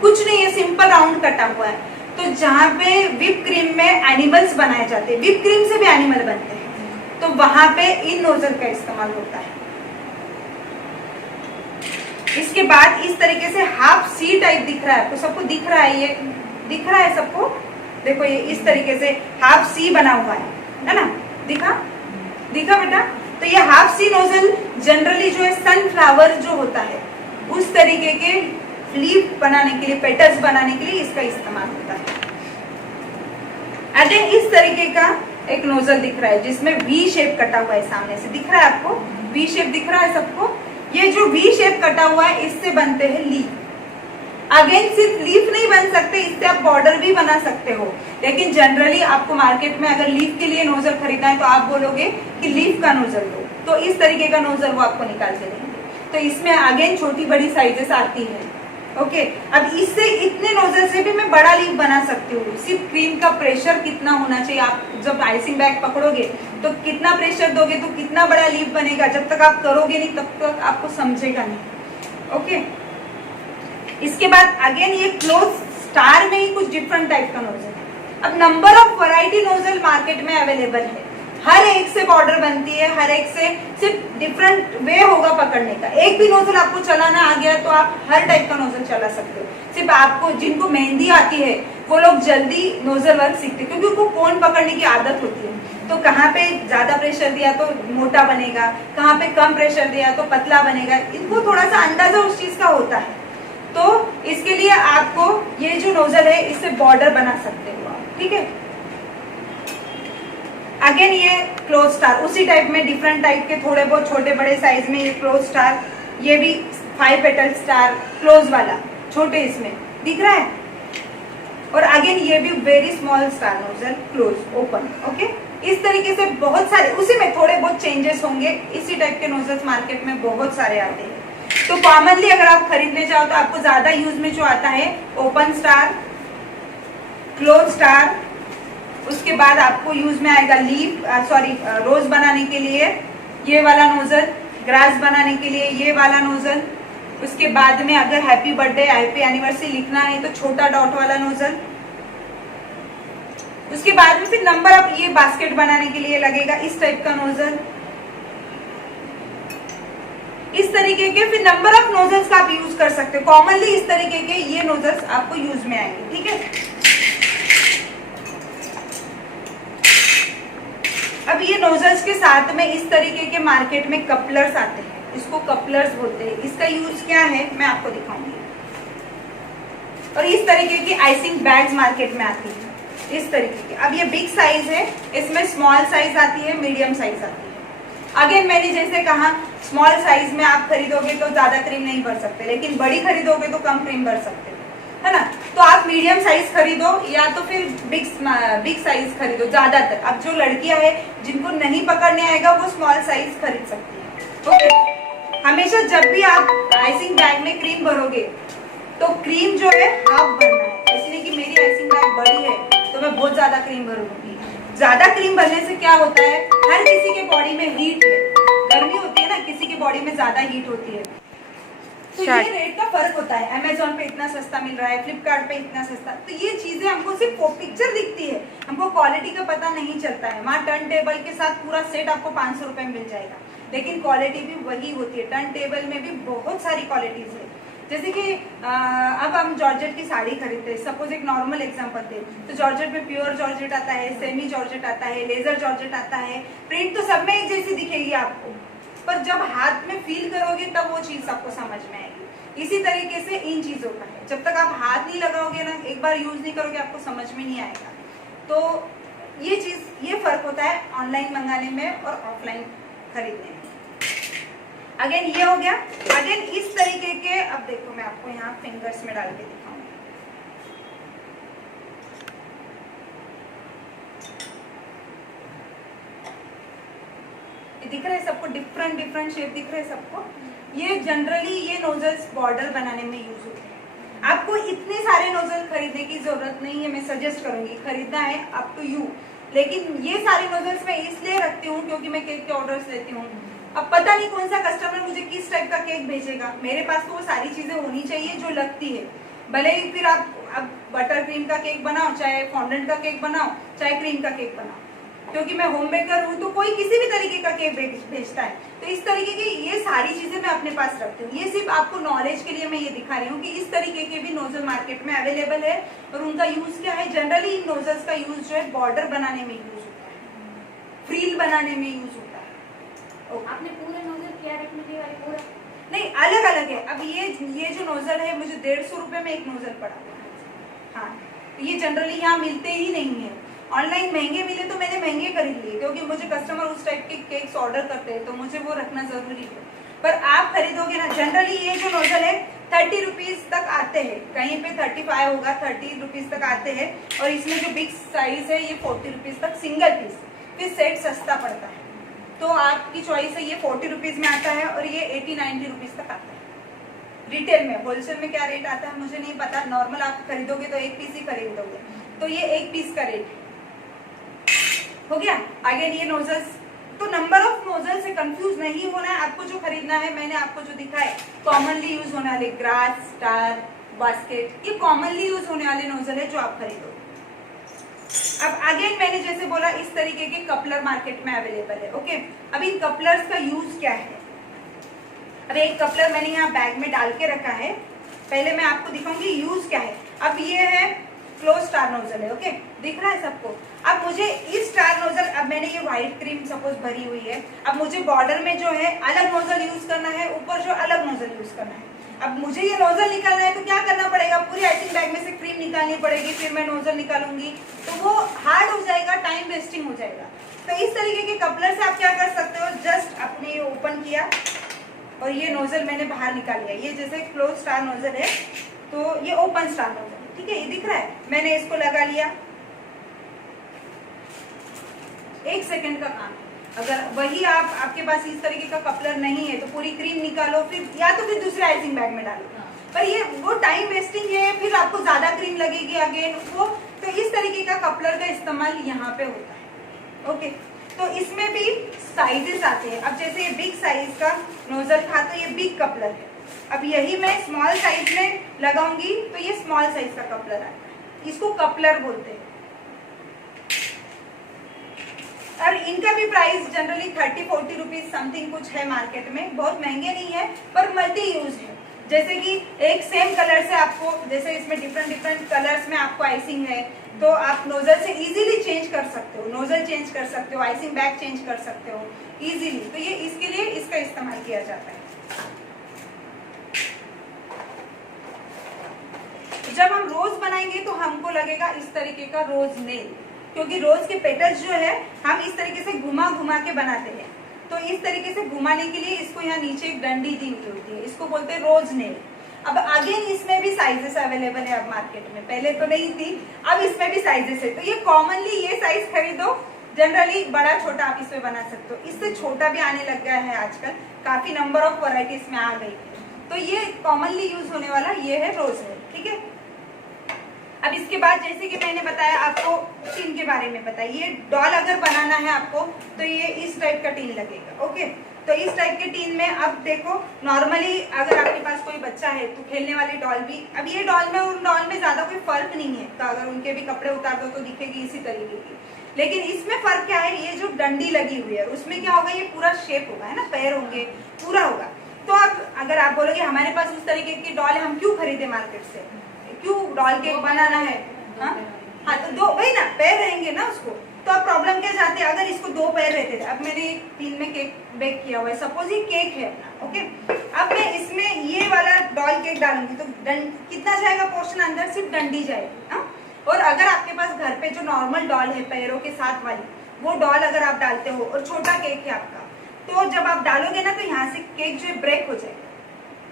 कुछ नहीं है, सिंपल राउंड कटा हुआ है। तो जहाँ पे विप क्रीम में एनिमल्स बनाए जाते हैं, विप क्रीम से भी एनिमल बनते हैं, तो वहां पे इन नोजल का इस्तेमाल होता है। इसके बाद इस तरीके से हाफ सी टाइप दिख रहा है आपको, सबको दिख रहा है, ये दिख रहा है सबको। देखो ये इस तरीके से हाफ सी बना हुआ है ना, दिखा बेटा। तो ये हाफ सी नोजल जनरली जो है सनफ्लावर जो होता है उस तरीके के लीफ बनाने के लिए, पेटल्स बनाने के लिए इसका इस्तेमाल होता है। अगेन इस तरीके का एक नोजल दिख रहा है जिसमें वी शेप कटा हुआ है, सामने से दिख रहा है आपको, वी शेप दिख रहा है सबको। ये जो वी शेप कटा हुआ है इससे बनते हैं लीफ। अगेन सिर्फ लीफ नहीं बन सकते, इससे आप बॉर्डर भी बना सकते हो। लेकिन जनरली आपको मार्केट में अगर लीफ के लिए नोजल खरीदना है तो आप बोलोगे कि लीफ का नोजल दो, तो इस तरीके का नोजल वो आपको निकाल के देंगे। तो इसमें अगेन छोटी बड़ी साइजेस आती है। ओके, अब इससे इतने नोजल से भी मैं बड़ा लीफ बना सकती हूँ। सिर्फ क्रीम का प्रेशर कितना होना चाहिए, आप जब आइसिंग बैग पकड़ोगे तो कितना प्रेशर दोगे तो कितना बड़ा लीफ बनेगा, जब तक आप करोगे नहीं तब तक आपको समझेगा नहीं। ओके, इसके बाद अगेन ये क्लोज स्टार में ही कुछ डिफरेंट टाइप का नोजल है। अब number of variety nozzle market में अवेलेबल है, हर एक से बॉर्डर बनती है, हर एक से सिर्फ डिफरेंट वे होगा पकड़ने का। एक भी नोजल आपको चलाना आ गया तो आप हर टाइप का नोजल चला सकते हो। सिर्फ आपको, जिनको मेहंदी आती है वो लोग जल्दी नोजल वर्क सीखते हैं, क्योंकि उनको कोन पकड़ने की आदत होती है। तो कहाँ पे ज्यादा प्रेशर दिया तो मोटा बनेगा, कहाँ पे कम प्रेशर दिया तो पतला बनेगा, इनको थोड़ा सा अंदाजा उस चीज का होता है। तो इसके लिए आपको ये जो नोजल है इससे बॉर्डर बना सकते हो आप, ठीक है। अगेन ये क्लोज स्टार उसी टाइप में, डिफरेंट टाइप के थोड़े बहुत छोटे बड़े साइज में ये क्लोज स्टार, ये भी 5 पेटल स्टार क्लोज वाला, छोटे इसमें दिख रहा है। और अगेन ये भी very small star nozzle close open. Okay, इस तरीके से बहुत सारे, उसी में थोड़े बहुत चेंजेस होंगे। इसी टाइप के नोजल्स मार्केट में बहुत सारे आते हैं। तो कॉमनली अगर आप खरीदने जाओ तो आपको ज्यादा यूज में जो आता है ओपन स्टार, क्लोज स्टार, उसके बाद आपको यूज में आएगा लीफ, रोज बनाने के लिए ये वाला नोजल, ग्रास बनाने के लिए ये वाला नोजल, उसके बाद में अगर हैप्पी बर्थडे, हैप्पी एनिवर्सरी लिखना है तो छोटा डॉट वाला नोजल, उसके बाद में फिर नंबर ऑफ, ये बास्केट बनाने के लिए लगेगा इस टाइप का नोजल, इस तरीके के फिर नंबर ऑफ नोजल्स का आप यूज कर सकते हो। कॉमनली इस तरीके के ये नोजल्स आपको यूज में आएंगे, ठीक है। अब ये नोजल्स उसके साथ में इस तरीके के मार्केट में कपलर्स आते हैं, इसको कपलर्स बोलते हैं। इसका यूज क्या है मैं आपको दिखाऊंगी। और इस तरीके की आइसिंग बैग्स मार्केट में आती है, इस तरीके की। अब ये बिग साइज है, इसमें स्मॉल साइज आती है, मीडियम साइज आती है। अगेन मैंने जैसे कहा स्मॉल साइज में आप खरीदोगे तो ज्यादा क्रीम नहीं भर सकते, लेकिन बड़ी खरीदोगे तो कम क्रीम भर सकते हो, है ना। तो आप मीडियम साइज खरीदो या तो फिर बिग साइज खरीदो ज्यादातर। अब जो लड़कियां हैं जिनको नहीं पकड़ने आएगा वो स्मॉल साइज खरीद सकती है। ओके, हमेशा जब भी आप आइसिंग बैग में क्रीम भरोगे तो क्रीम जो है हाफ भरना है। इसलिए कि मेरी आइसिंग बैग बड़ी है तो मैं बहुत ज्यादा क्रीम भरूंगी। ज्यादा क्रीम भरने से क्या होता है, हर किसी के बॉडी में हीट है, गर्मी होती है ना, किसी की बॉडी में ज्यादा हीट होती है। तो ये रेट का फर्क होता है। अमेजोन पे इतना सस्ता मिल रहा है, फ्लिपकार्ट पे इतना सस्ता। तो ये चीजें हमको सिर्फ पिक्चर दिखती है, हमको क्वालिटी का पता नहीं चलता है। वहाँ टर्न टेबल के साथ पूरा सेट आपको 500 रुपए में मिल जाएगा, लेकिन क्वालिटी भी वही होती है। टर्न टेबल में भी बहुत सारी क्वालिटीज है। जैसे कि अब हम जॉर्जेट की साड़ी खरीदते हैं, सपोज एक नॉर्मल एग्जांपल दे तो जॉर्जेट में प्योर जॉर्जेट आता है, सेमी जॉर्जेट आता है, लेजर जॉर्जेट आता है। प्रिंट तो सब में एक जैसी दिखेगी आपको, पर जब हाथ में फील करोगे तब वो चीज आपको समझ में आएगी। इसी तरीके से इन चीजों का है, जब तक आप हाथ नहीं लगाओगे ना, एक बार यूज नहीं करोगे, आपको समझ में नहीं आएगा। तो ये फर्क होता है ऑनलाइन मंगाने में और ऑफलाइन खरीदने में। अगेन ये हो गया। अगेन इस तरीके के, अब देखो मैं आपको यहाँ फिंगर्स में डाल के दिखाऊंगी। दिख रहा है सबको, डिफरेंट शेप दिख रहे हैं सबको। ये जनरली ये नोजल्स बॉर्डर बनाने में यूज होते हैं। आपको इतने सारे नोजल खरीदने की जरूरत नहीं है, मैं सजेस्ट करूंगी खरीदना है अप टू यू। लेकिन ये सारे नोजल्स मैं इसलिए रखती हूँ क्योंकि मैं केक के ऑर्डर्स लेती हूँ। अब पता नहीं कौन सा कस्टमर मुझे किस टाइप का केक भेजेगा, मेरे पास तो वो सारी चीजें होनी चाहिए जो लगती है। भले ही फिर आप अब बटर क्रीम का केक बनाओ, चाहे फॉन्डेंट का केक बनाओ, चाहे क्रीम का केक बनाओ, क्योंकि मैं होम बेकर हूँ तो कोई किसी भी तरीके का केक भेजता है। तो इस तरीके की ये सारी चीजें मैं अपने पास रखती हूँ। ये सिर्फ आपको नॉलेज के लिए मैं ये दिखा रही हूँ कि इस तरीके के भी नोजल मार्केट में अवेलेबल है और उनका यूज क्या है। जनरली इन नोजल्स का यूज जो है बॉर्डर बनाने में यूज होता है, फ्रील बनाने में यूज होता है। आपने पूरे नोजल क्या रेट में दिया? पूरा नहीं, अलग अलग है। अब ये जो नोजल है मुझे 150 रुपए में एक नोजल पड़ा। हाँ, तो ये जनरली यहाँ मिलते ही नहीं है। ऑनलाइन महंगे मिले तो मैंने महंगे खरीद लिए, क्योंकि मुझे कस्टमर उस टाइप के केक्स ऑर्डर करते हैं तो मुझे वो रखना जरूरी है। पर आप खरीदोगे ना, जनरली ये जो नोजल है 30 रुपीज तक आते हैं, कहीं पे 35 होगा, 30 रुपीज तक आते हैं। और इसमें जो बिग साइज है ये 40 रुपीज तक सिंगल पीस, फिर सेट सस्ता पड़ता है। तो आपकी चॉइस है। ये 40 रुपीज में आता है और ये 80-90 रुपीज तक आता है रिटेल में। होलसेल में क्या रेट आता है मुझे नहीं पता, नॉर्मल आप खरीदोगे तो एक पीस ही खरीदोगे, तो ये एक पीस का रेट हो गया। अगेन ये नोजल्स, तो नंबर ऑफ नोजल से कंफ्यूज नहीं होना है। आपको जो खरीदना है, मैंने आपको जो दिखाए कॉमनली यूज होने वाले ग्रास, स्टार, बास्केट, ये कॉमनली यूज होने वाले नोजल है जो आप खरीदोगे। अब अगेन मैंने जैसे बोला इस तरीके के कपलर मार्केट में अवेलेबल है। ओके, अब इन कपलर्स का यूज क्या है। अब एक कपलर मैंने यहाँ बैग में डाल के रखा है, पहले मैं आपको दिखाऊंगी यूज क्या है। अब ये है क्लोज स्टार नोजल है। ओके, दिख रहा है सबको। अब मुझे इस स्टार नोजल, अब मैंने ये व्हाइट क्रीम सपोज भरी हुई है, अब मुझे बॉर्डर में जो है अलग नोजल यूज करना है, ऊपर जो अलग नोजल यूज करना है। अब मुझे ये नोजल निकालना है तो क्या करना पड़ेगा, पूरी आइसिंग बैग में से क्रीम निकालनी पड़ेगी, फिर मैं नोजल निकालूंगी तो वो हार्ड हो जाएगा, टाइम वेस्टिंग हो जाएगा। तो इस तरीके के कपलर से आप क्या कर सकते हो, जस्ट अपने ओपन किया और ये नोजल मैंने बाहर निकाल लिया। ये जैसे क्लोज स्टार नोजल है तो ये ओपन स्टार नोजल है, ठीक है, ये दिख रहा है, मैंने इसको लगा लिया। 1 सेकंड का काम है। अगर वही आपके पास इस तरीके का कपलर नहीं है तो पूरी क्रीम निकालो, फिर या तो फिर दूसरे आइसिंग बैग में डालो। पर ये वो टाइम वेस्टिंग है, फिर आपको ज्यादा क्रीम लगेगी अगेन वो। तो इस तरीके का कपलर का इस्तेमाल यहाँ पे होता है। ओके, तो इसमें भी साइजेस आते हैं। अब जैसे ये बिग साइज का नोजल था तो ये बिग कपलर है। अब यही मैं स्मॉल साइज में लगाऊंगी तो ये स्मॉल साइज का कपलर आता है, इसको कपलर बोलते हैं। और इनका भी प्राइस जनरली 30-40 रुपीज समथिंग कुछ है मार्केट में, बहुत महंगे नहीं है पर मल्टी यूज है। जैसे कि एक सेम कलर से आपको, जैसे इसमें डिफरेंट डिफरेंट कलर्स में आपको आइसिंग है, तो आप नोजल से इजीली चेंज कर सकते हो, नोजल चेंज कर सकते हो, आइसिंग बैग चेंज कर सकते हो इजीली। तो ये इसके लिए इसका इस्तेमाल किया जाता है। जब हम रोज बनाएंगे तो हमको लगेगा इस तरीके का रोज नेल, क्योंकि रोज के पेटल्स जो है हम इस तरीके से घुमा घुमा के बनाते हैं। तो इस तरीके से घुमाने के लिए इसको यहाँ नीचे एक डंडी दी हुई होती है, इसको बोलते हैं रोज नेल। अब अगेन इसमें भी साइजेस अवेलेबल है अब मार्केट में, पहले तो नहीं थी, अब इसमें भी साइजेस है। तो ये कॉमनली ये साइज खरीदो, जनरली बड़ा छोटा आप इसमें बना सकते हो। इससे छोटा भी आने लग गया है आजकल, काफी नंबर ऑफ वैरायटीज में आ गई है। तो ये कॉमनली यूज होने वाला ये है रोज नेल, ठीक है। अब इसके बाद जैसे कि मैंने बताया आपको टीन के बारे में बताया, ये डॉल अगर बनाना है आपको तो ये इस टाइप का टीन लगेगा, ओके। तो इस टाइप के टीन में अब देखो, नॉर्मली अगर आपके पास कोई बच्चा है तो खेलने वाली डॉल भी, अब ये डॉल में उन डॉल में ज्यादा कोई फर्क नहीं है, तो अगर उनके भी कपड़े उतार दो तो दिखेगी इसी तरीके की। लेकिन इसमें फर्क क्या है, ये जो डंडी लगी हुई है उसमें क्या होगा, ये पूरा शेप होगा, है ना, पैर होंगे, पूरा होगा। तो अब अगर आप बोलोगे हमारे पास उस तरीके की डॉल है, हम क्यों खरीदे मार्केट से, क्यों डॉल केक बनाना है, हाँ तो दो वही ना पैर रहेंगे ना उसको। तो अब प्रॉब्लम क्या जाती है, अगर इसको दो पैर रहते थे, अब मैंने एक टीन में केक बेक किया हुआ है, सपोज ये केक है अपना, ओके। अब मैं इसमें ये वाला डॉल केक डालूंगी तो कितना जाएगा पोर्शन अंदर, सिर्फ डंडी जाएगी, हाँ। और अगर आपके पास घर पे जो नॉर्मल डॉल है पैरों के साथ वाली, वो डॉल अगर आप डालते हो और छोटा केक है आपका, तो जब आप डालोगे ना तो यहाँ से केक जो है ब्रेक हो जाएगा,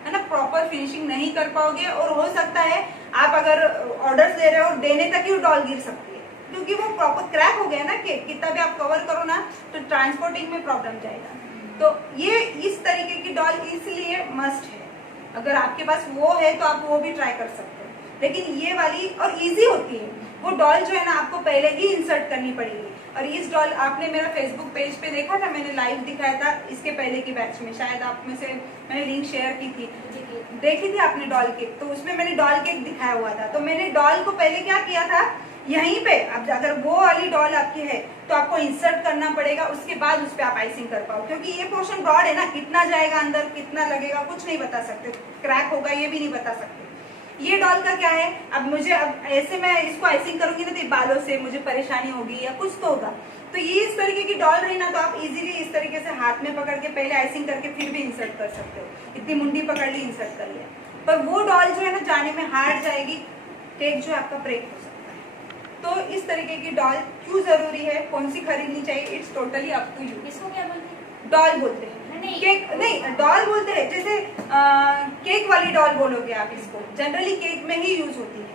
है ना, प्रॉपर फिनिशिंग नहीं कर पाओगे। और हो सकता है आप अगर ऑर्डर्स दे रहे हो और देने तक ही वो डॉल गिर सकती है, क्योंकि वो प्रॉपर क्रैक हो गया ना केक, कितना भी आप कवर करो ना तो ट्रांसपोर्टिंग में प्रॉब्लम जाएगा। तो ये इस तरीके की डॉल इसलिए मस्ट है, अगर आपके पास वो है तो आप वो भी ट्राई कर सकते हो। लेकिन ये वाली और इजी होती है, वो डॉल जो है ना आपको पहले ही इंसर्ट करनी पड़ेगी। और इस डॉल आपने मेरा फेसबुक पेज पे देखा था, मैंने लाइव दिखाया था इसके पहले की बैच में, शायद आप में से मैंने लिंक शेयर की थी, देखी थी आपने डॉल केक, तो उसमें मैंने डॉल केक दिखाया हुआ था। तो मैंने डॉल को पहले क्या किया था, यहीं पे, अब अगर वो वाली डॉल आपकी है तो आपको इंसर्ट करना पड़ेगा, उसके बाद उस पर आप आइसिंग कर पाओ, क्योंकि ये पोर्शन ब्रॉड है ना, कितना जाएगा अंदर, कितना लगेगा, कुछ नहीं बता सकते, क्रैक होगा ये भी नहीं बता सकते। ये डॉल का क्या है, अब मुझे अब ऐसे मैं इसको आइसिंग करूंगी ना तो बालों से मुझे परेशानी होगी या कुछ तो होगा। तो ये इस तरीके की डॉल रही ना तो आप इजीली इस तरीके से हाथ में पकड़ के पहले आइसिंग करके फिर भी इंसर्ट कर सकते हो, इतनी मुंडी पकड़ ली इंसर्ट कर लिया। पर वो डॉल जो है ना जाने में हार्ड जाएगी, केक जो आपका ब्रेक हो सकता है। तो इस तरीके की डॉल क्यों जरूरी है, कौन सी खरीदनी चाहिए, it's totally up to you. इसको क्या बोलते हैं, डॉल बोलते हैं, केक नहीं डॉल बोलते हैं, जैसे केक वाली डॉल बोलोगे आप इसको, जनरली केक में ही यूज होती है।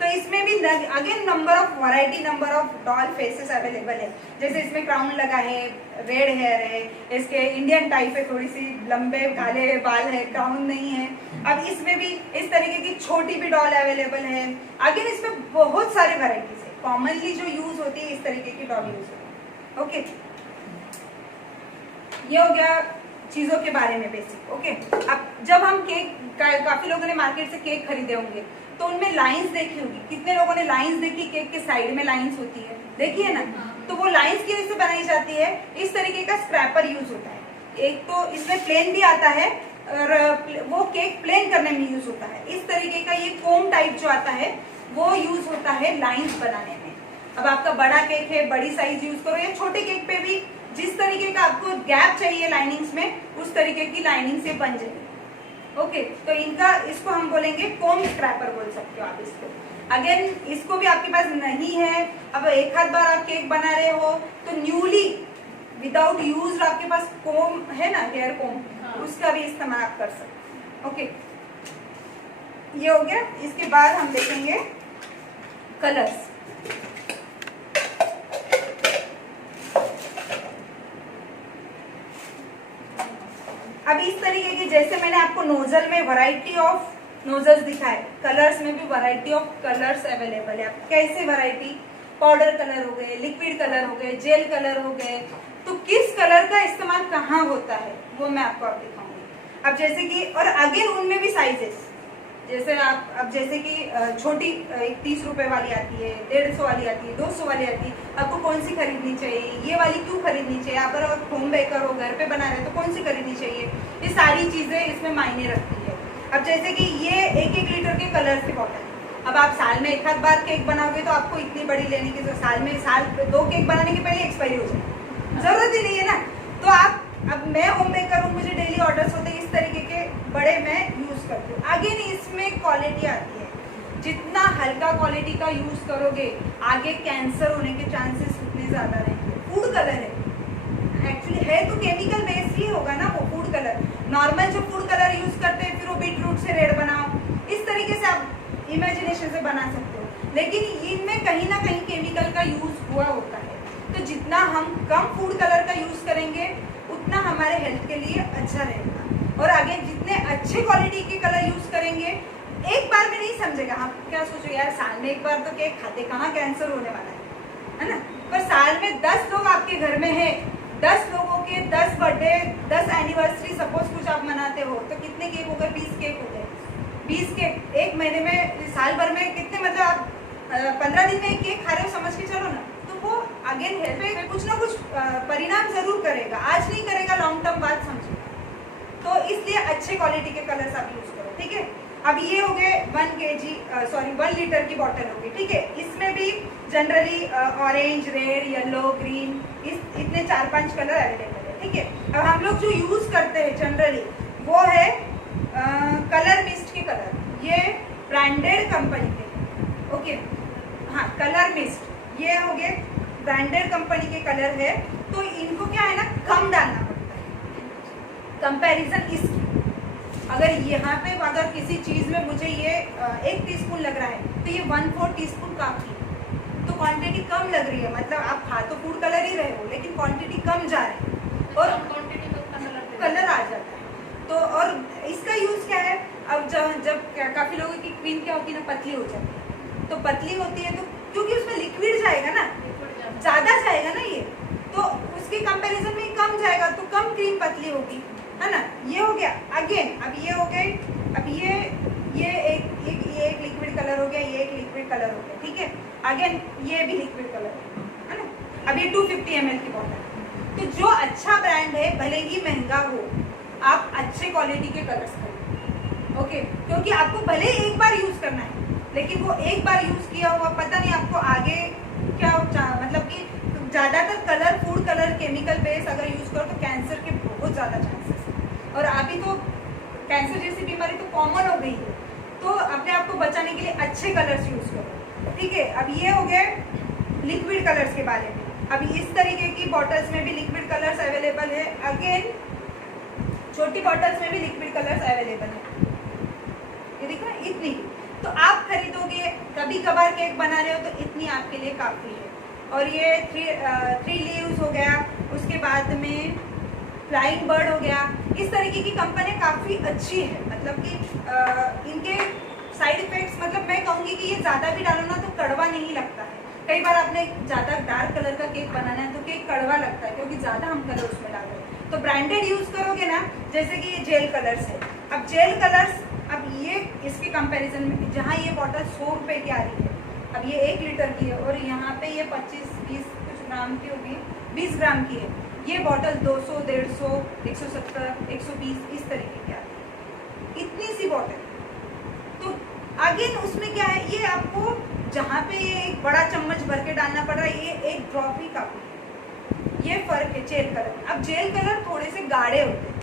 तो इसमें भी again number of variety, number of doll faces available है। जैसे इसमें क्राउन लगा है, रेड हेयर है, इसके इंडियन टाइप है, थोड़ी सी लंबे काले बाल है, क्राउन नहीं है। अब इसमें भी इस तरीके की छोटी भी डॉल अवेलेबल है। अगेन इसमें बहुत सारे वैरायटीज है, कॉमनली जो यूज होती है इस तरीके की डॉल यूज होती है, ओके। ये हो गया चीजों के बारे में बेसिक, ओके। अब जब हम केक, काफी लोगों ने मार्केट से केक खरीदे होंगे तो उनमें लाइंस देखी होगी, कितने लोगों ने लाइंस देखी, केक के साइड में लाइंस होती है, देखी है ना। तो वो लाइंस की वजह से बनाई जाती है, इस तरीके का स्क्रैपर यूज होता है। एक तो इसमें प्लेन भी आता है और वो केक प्लेन करने में यूज होता है। इस तरीके का ये कोम टाइप जो आता है वो यूज होता है लाइंस बनाने में। अब आपका बड़ा केक है, बड़ी साइज यूज करो, या छोटे केक पे भी जिस तरीके का आपको गैप चाहिए लाइनिंग्स में, उस तरीके की लाइनिंग से बन जाएगी, ओके। तो इनका, इसको हम बोलेंगे कोम स्क्रैपर बोल सकते हो आप इसको। अगेन इसको भी आपके पास नहीं है, अब एक आध बार आप केक बना रहे हो तो न्यूली विदाउट यूज आपके पास कोम है ना, हेयर कोम, उसका भी इस्तेमाल आप कर सकते हैं, ओके। ये हो गया। इसके बाद हम देखेंगे कलर्स। अब इस तरीके की, जैसे मैंने आपको नोजल में वैरायटी ऑफ नोजल्स दिखाए, कलर्स में भी वैरायटी ऑफ कलर्स अवेलेबल है। अब कैसे वैरायटी, पाउडर कलर हो गए, लिक्विड कलर हो गए, जेल कलर हो गए, तो किस कलर का इस्तेमाल कहाँ होता है वो मैं आपको अब दिखाऊंगी। अब जैसे कि, और अगेन उनमें भी साइजेस, जैसे आप अब जैसे कि छोटी 30 रुपए वाली आती है, 150 वाली आती है, 200 वाली आती है, आपको कौन सी खरीदनी चाहिए, ये वाली क्यों खरीदनी चाहिए, आप अगर होम बेकर हो, घर पे बना रहे तो कौन सी खरीदनी चाहिए, ये सारी चीजें इसमें मायने रखती है। अब जैसे कि ये 1-1 लीटर के कलर्स की बॉटल, अब आप साल में एक आध बार केक बनाओगे तो आपको इतनी बड़ी लेने की, साल 2 केक बनाने के पहले एक्सपायरी हो जाए, जरूरत ही नहीं है ना। तो आप, अब मैं होम मेकर हूँ, मुझे डेली ऑर्डर्स होते हैं, इस तरीके के बड़े मैं यूज करती हूँ। आगे नहीं, इसमें क्वालिटी आती है, जितना हल्का क्वालिटी का यूज करोगे आगे कैंसर होने के चांसेस उतने ज्यादा रहेंगे। फूड कलर है, एक्चुअली है तो केमिकल बेस ही होगा ना वो फूड कलर। नॉर्मल जो फूड कलर यूज करते हैं फिर वो बीट रूट से रेड बनाओ, इस तरीके से आप इमेजिनेशन से बना सकते हो, लेकिन इनमें कहीं ना कहीं केमिकल का यूज हुआ होता है। तो जितना हम कम फूड कलर का यूज करेंगे उतना हमारे हेल्थ के लिए अच्छा रहेगा। और आगे जितने अच्छे क्वालिटी के कलर यूज करेंगे, एक बार में नहीं समझेगा। आप क्या सोचो यार, साल में एक बार तो केक खाते, कहाँ कैंसर होने वाला है ना। पर साल में 10 लोग आपके घर में है, 10 लोगों के 10 बर्थडे, 10 एनिवर्सरी सपोज कुछ आप मनाते हो, तो कितने केक हो गए? 20 केक हो गए। 20 केक एक महीने में, साल भर में कितने, मतलब आप 15 दिन में एक केक खा रहे हो, समझ के चलो ना। तो वो अगेन हेल्थ पे कुछ ना कुछ परिणाम जरूर करेगा, आज नहीं करेगा, लॉन्ग टर्म बाद समझेगा। तो इसलिए अच्छे क्वालिटी के कलर्स आप यूज करो, ठीक है। अब ये हो गए 1 लीटर की बॉटल होगी, ठीक है। इसमें भी generally orange, red, yellow, green, इतने 4-5 कलर अवेलेबल है, ठीक है। अब हम लोग जो यूज करते हैं जनरली वो है कलर मिस्ट के कलर, ये ब्रांडेड कंपनी के, ओके। हाँ, कलर मिस्ट ये हो गए ब्रांडेड कंपनी के कलर है, तो इनको क्या है ना, कम डालना पड़ता है कंपैरिजन इसकी। अगर यहाँ पे अगर किसी चीज में मुझे ये 1 टीस्पून लग रहा है तो ये 1/4 टीस्पून काफी है, तो क्वांटिटी कम लग रही है, मतलब आप खा तो फूड कलर ही रहे हो लेकिन क्वांटिटी कम जा रही है और क्वांटिटी में उतना कलर आ जाता है। तो और इसका यूज क्या है, अब जब काफी लोगों की क्रीम क्या होती है ना, पतली हो जाती है। तो पतली होती है तो क्योंकि उसमें लिक्विड जाएगा ना, ज्यादा जाएगा ना ये, तो उसके कंपैरिजन में कम जाएगा, तो कम क्रीम पतली होगी, है ना। ये हो गया। अगेन अब ये हो गए, अब ये एक लिक्विड कलर हो गया, ये एक लिक्विड कलर हो गया, ठीक है। अगेन ये भी लिक्विड कलर है ना। अब ये 250 ml की बॉटल। तो जो अच्छा ब्रांड है, भले ही महंगा हो, आप अच्छे क्वालिटी के कलर्स खरीदो, ओके। क्योंकि आपको भले एक बार यूज करना है, लेकिन वो एक बार यूज किया हुआ पता नहीं आपको आगे क्या, मतलब कि ज्यादातर colour, food colour, chemical base अगर यूज करो तो कैंसर के बहुत ज्यादा चांसेस है। और अभी तो कैंसर जैसी बीमारी तो कॉमन हो गई है, तो अपने आप को बचाने के लिए अच्छे कलर्स यूज करो, ठीक है। अब ये हो गए लिक्विड कलर्स के बारे में। अब इस तरीके की बॉटल्स में भी लिक्विड कलर्स अवेलेबल है। अगेन छोटी बॉटल्स में भी लिक्विड कलर्स अवेलेबल है, ये दिख रहा है, इतनी। तो आप खरीदोगे, कभी कभार केक बना रहे हो तो इतनी आपके लिए काफी है। और ये 3 लीव्स हो गया, उसके बाद में फ्लाइंग बर्ड हो गया। इस तरीके की कंपनी काफ़ी अच्छी है, मतलब कि इनके साइड इफेक्ट्स, मतलब मैं कहूँगी कि ये ज़्यादा भी डालो ना तो कड़वा नहीं लगता है। कई बार आपने ज़्यादा डार्क कलर का केक बनाना है तो केक कड़वा लगता है, क्योंकि ज़्यादा हम कलर उसमें डाल रहे हैं। तो ब्रांडेड यूज़ करोगे ना, जैसे कि ये जेल कलर्स है। अब जेल कलर्स, अब ये इसके कंपेरिजन में, जहाँ ये बॉटल 100 रुपये की आ रही है, अब ये 1 लीटर की है, और यहाँ पे ये 25-20 कुछ ग्राम की होगी, 20 ग्राम की है। ये बॉटल 200, 150, 170, 120 इस तरीके की आती है, इतनी सी बॉटल। तो अगेन उसमें क्या है, ये आपको जहाँ पे ये एक बड़ा चम्मच भर के डालना पड़ रहा है, ये एक ड्रॉप ही काफी है। ये फर्क है जेल कलर। अब जेल कलर थोड़े से गाढ़े होते हैं,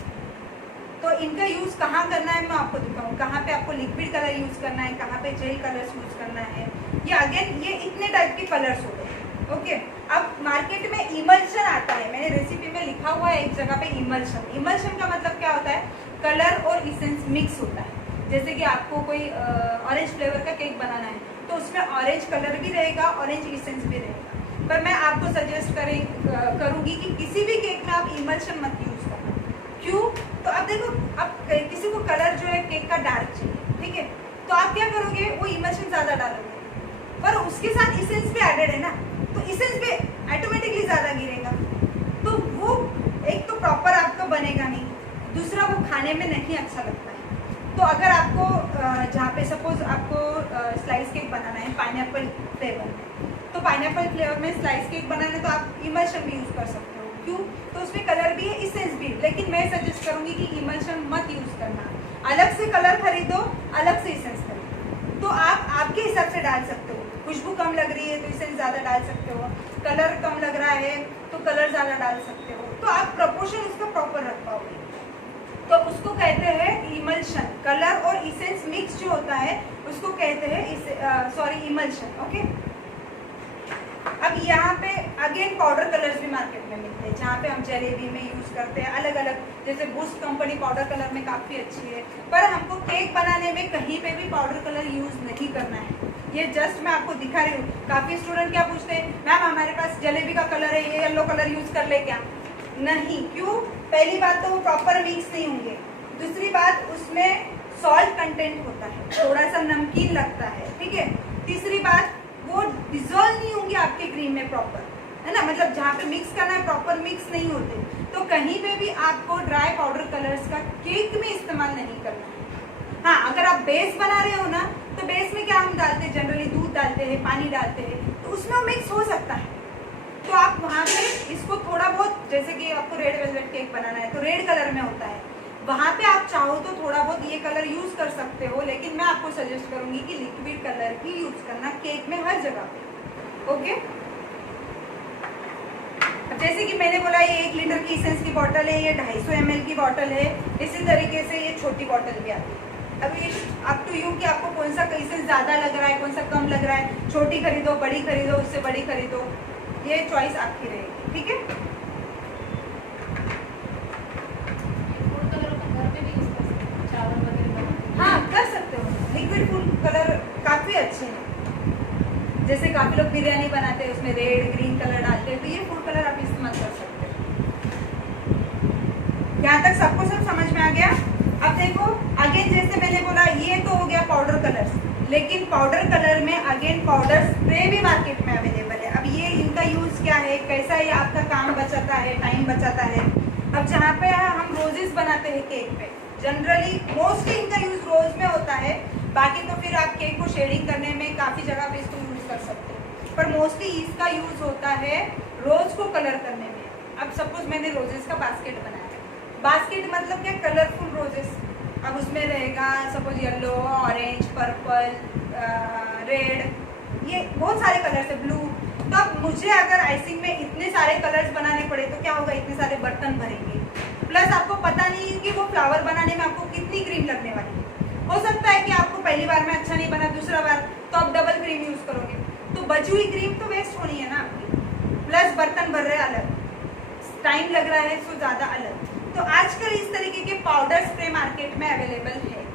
तो इनका यूज कहाँ करना है मैं आपको दिखाऊँ, कहाँ पे आपको लिक्विड कलर यूज करना है, कहाँ पे जेल कलर्स यूज करना है। ये अगेन ये इतने टाइप के कलर्स होते हैं, ओके। अब मार्केट में इमल्शन आता है, मैंने रेसिपी में लिखा हुआ है एक जगह पे इमल्शन। इमल्शन का मतलब क्या होता है, कलर और इसेंस मिक्स होता है। जैसे कि आपको कोई ऑरेंज फ्लेवर का केक बनाना है तो उसमें ऑरेंज कलर भी रहेगा, ऑरेंज इसेंस भी रहेगा। पर मैं आपको सजेस्ट करूँगी कि किसी भी केक में आप इमल्शन मत यूज करना। क्यों? तो अब देखो, अब किसी को कलर जो है केक का डार्क चाहिए, ठीक है, तो आप क्या करोगे, वो इमल्शन ज़्यादा डालोगे, पर उसके साथ इसेंस भी एडेड है ना, तो इसेंस भी ऑटोमेटिकली ज़्यादा गिरेगा। तो वो एक तो प्रॉपर आपका बनेगा नहीं, दूसरा वो खाने में नहीं अच्छा लगता है। तो अगर आपको जहाँ पे सपोज आपको स्लाइस केक बनाना है पाइनएप्पल फ्लेवर में, तो पाइनएप्पल फ्लेवर में स्लाइस केक बनाना है तो आप इमल्शन भी यूज़ कर सकते हो। क्यों? तो उसमें कलर भी है, इसेंस भी है। लेकिन मैं सजेस्ट करूँगी कि इमल्शन मत यूज़ करना। अलग से कलर खरीदो, अलग से इसेंस खरीदो, तो आप आपके हिसाब से डाल सकते हो। खुशबू कम लग रही है तो इसेंस ज़्यादा डाल सकते हो, कलर कम लग रहा है तो कलर ज़्यादा डाल सकते हो, तो आप प्रपोर्शन उसका प्रॉपर रख पाओगे। तो उसको कहते हैं इमल्शन। कलर और इसेंस मिक्स जो होता है उसको कहते हैं इमल्शन। ओके, अब यहाँ पे अगेन पाउडर कलर्स भी मार्केट में मिलते हैं, जहाँ पे हम जलेबी में यूज करते हैं अलग अलग, जैसे बूस्ट कंपनी पाउडर कलर में काफी अच्छी है, पर हमको केक बनाने में कहीं पे भी पाउडर कलर यूज नहीं करना है। ये जस्ट मैं आपको दिखा रही हूँ। काफी स्टूडेंट क्या पूछते हैं, मैम हमारे पास जलेबी का कलर है, ये येलो कलर यूज कर ले क्या? नहीं, क्यों? पहली बात तो वो प्रॉपर मिक्स नहीं होंगे, दूसरी बात उसमें सॉल्ट कंटेंट होता है, थोड़ा सा नमकीन लगता है, ठीक है। तीसरी बात वो डिजोल्व नहीं होंगे आपके क्रीम में प्रॉपर, है ना, मतलब जहाँ पे मिक्स करना है प्रॉपर मिक्स नहीं होते। तो कहीं पे भी आपको ड्राई पाउडर कलर्स का केक में इस्तेमाल नहीं करना है। हाँ, अगर आप बेस बना रहे हो ना, तो बेस में क्या हम डालते हैं, जनरली दूध डालते हैं, पानी डालते हैं, तो उसमें मिक्स हो सकता है। तो आप वहाँ पे इसको थोड़ा बहुत, जैसे कि आपको रेड वेलवेट केक बनाना है तो रेड कलर में होता है, वहाँ पे आप चाहो तो थोड़ा बहुत ये कलर यूज कर सकते हो, लेकिन मैं आपको सजेस्ट करूंगी कि लिक्विड कलर ही यूज करना केक में हर जगह पे। ओके, अब जैसे कि मैंने बोला ये 1 लीटर की इसेंस की बॉटल है, ये 250 ml की बॉटल है, इसी तरीके से ये छोटी बॉटल भी आती है। अब ये अप टू यू कि आपको कौन सा इसेंस ज्यादा लग रहा है, कौन सा कम लग रहा है, छोटी खरीदो, बड़ी खरीदो, उससे बड़ी खरीदो, ये चॉइस आपकी रहेगी, ठीक है। फूड कलर अपन घर में भी यूज कर सकते हैं, चावल वगैरह बनाते हैं। हाँ, कर सकते हो। लिक्विड फूड कलर काफी अच्छे हैं, जैसे काफी लोग बिरयानी बनाते हैं उसमें रेड ग्रीन कलर डालते हैं, तो ये फूड कलर आप इस्तेमाल कर सकते हो। यहाँ तक सबको सब समझ में आ गया? अब देखो अगेन, जैसे मैंने बोला ये तो हो गया पाउडर कलर्स, लेकिन पाउडर कलर में अगेन पाउडर स्प्रे भी मार्केट में अवेलेबल है। अब ये इनका यूज क्या है, कैसा ये आपका काम बचाता है, टाइम बचाता है। अब जहाँ पे हम रोजेस बनाते हैं केक पे, जनरली मोस्टली इनका यूज रोज में होता है, बाकी तो फिर आप केक को शेडिंग करने में काफी जगह पे इसको यूज कर सकते हैं, पर मोस्टली इसका यूज होता है रोज को कलर करने में। अब सपोज मैंने रोजेस का बास्केट बनाया, बास्केट मतलब क्या, कलरफुल रोजेस। अब उसमें रहेगा suppose yellow, orange, purple, red, ये बहुत सारे कलर्स है, ब्लू। तो अब मुझे अगर आइसिंग में इतने सारे कलर्स बनाने पड़े तो क्या होगा, इतने सारे बर्तन भरेंगे, प्लस आपको पता नहीं है कि वो फ्लावर बनाने में आपको कितनी क्रीम लगने वाली है। हो सकता है कि आपको पहली बार में अच्छा नहीं बना, दूसरा बार तो आप डबल क्रीम यूज करोगे, तो बची हुई क्रीम तो वेस्ट होनी है ना आपकी, प्लस बर्तन भर रहे अलग, टाइम लग रहा है सो ज्यादा अलग। तो आजकल इस तरीके के पाउडर स्प्रे मार्केट में अवेलेबल है,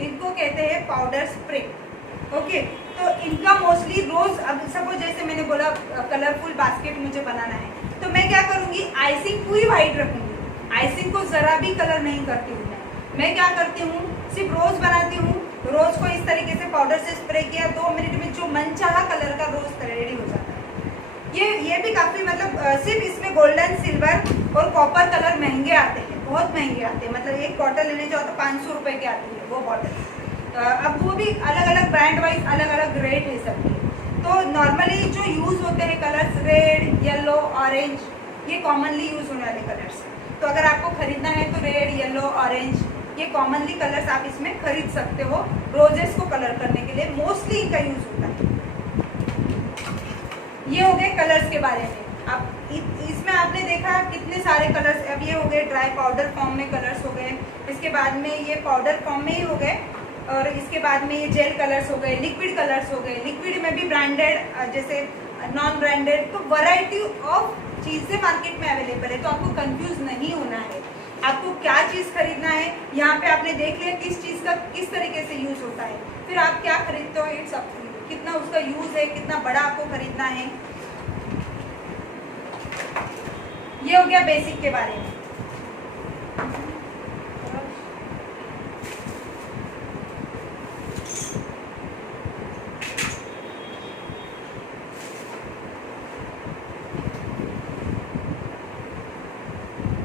इनको कहते हैं पाउडर स्प्रे। ओके, तो इनका मोस्टली रोज, अब सपोज जैसे मैंने बोला कलरफुल बास्केट मुझे बनाना है, तो मैं क्या करूंगी, आइसिंग पूरी व्हाइट रखूंगी, आइसिंग को जरा भी कलर नहीं करती हूँ मैं क्या करती हूँ, सिर्फ रोज बनाती हूँ, रोज को इस तरीके से पाउडर से स्प्रे किया, 2 मिनट में जो मनचाहा कलर का रोज रेडी हो जाता है। ये भी काफी, मतलब सिर्फ इसमें गोल्डन, सिल्वर और कॉपर कलर महंगे आते हैं, बहुत महंगे आते हैं, मतलब एक बॉटल लेने जाओ तो 500 रुपए की आती है वो बॉटल। अब वो भी अलग अलग ब्रांड वाइज अलग अलग रेट है सबकी। तो नॉर्मली जो यूज होते हैं कलर्स, रेड, येलो, ऑरेंज, ये कॉमनली यूज होने वाले कलर्स। तो अगर आपको खरीदना है तो रेड, येलो, ऑरेंज, ये कॉमनली कलर्स आप इसमें खरीद सकते हो, रोजेस को कलर करने के लिए मोस्टली इनका यूज होता है। ये हो गए कलर्स के बारे में। अब इसमें आपने देखा कितने सारे कलर्स, अब ये हो गए ड्राई पाउडर फॉर्म में कलर्स हो गए, इसके बाद में ये पाउडर फॉर्म में ही हो गए, और इसके बाद में ये जेल कलर्स हो गए, लिक्विड कलर्स हो गए। लिक्विड में भी ब्रांडेड जैसे नॉन ब्रांडेड, तो वैरायटी ऑफ चीजें मार्केट में अवेलेबल है। तो आपको कंफ्यूज नहीं होना है, आपको क्या चीज खरीदना है, यहाँ पे आपने देख लिया किस चीज का किस तरीके से यूज होता है, फिर आप क्या खरीदते हो, इट्स अप टू यू, कितना उसका यूज है, कितना बड़ा आपको खरीदना है। ये हो गया बेसिक के बारे में।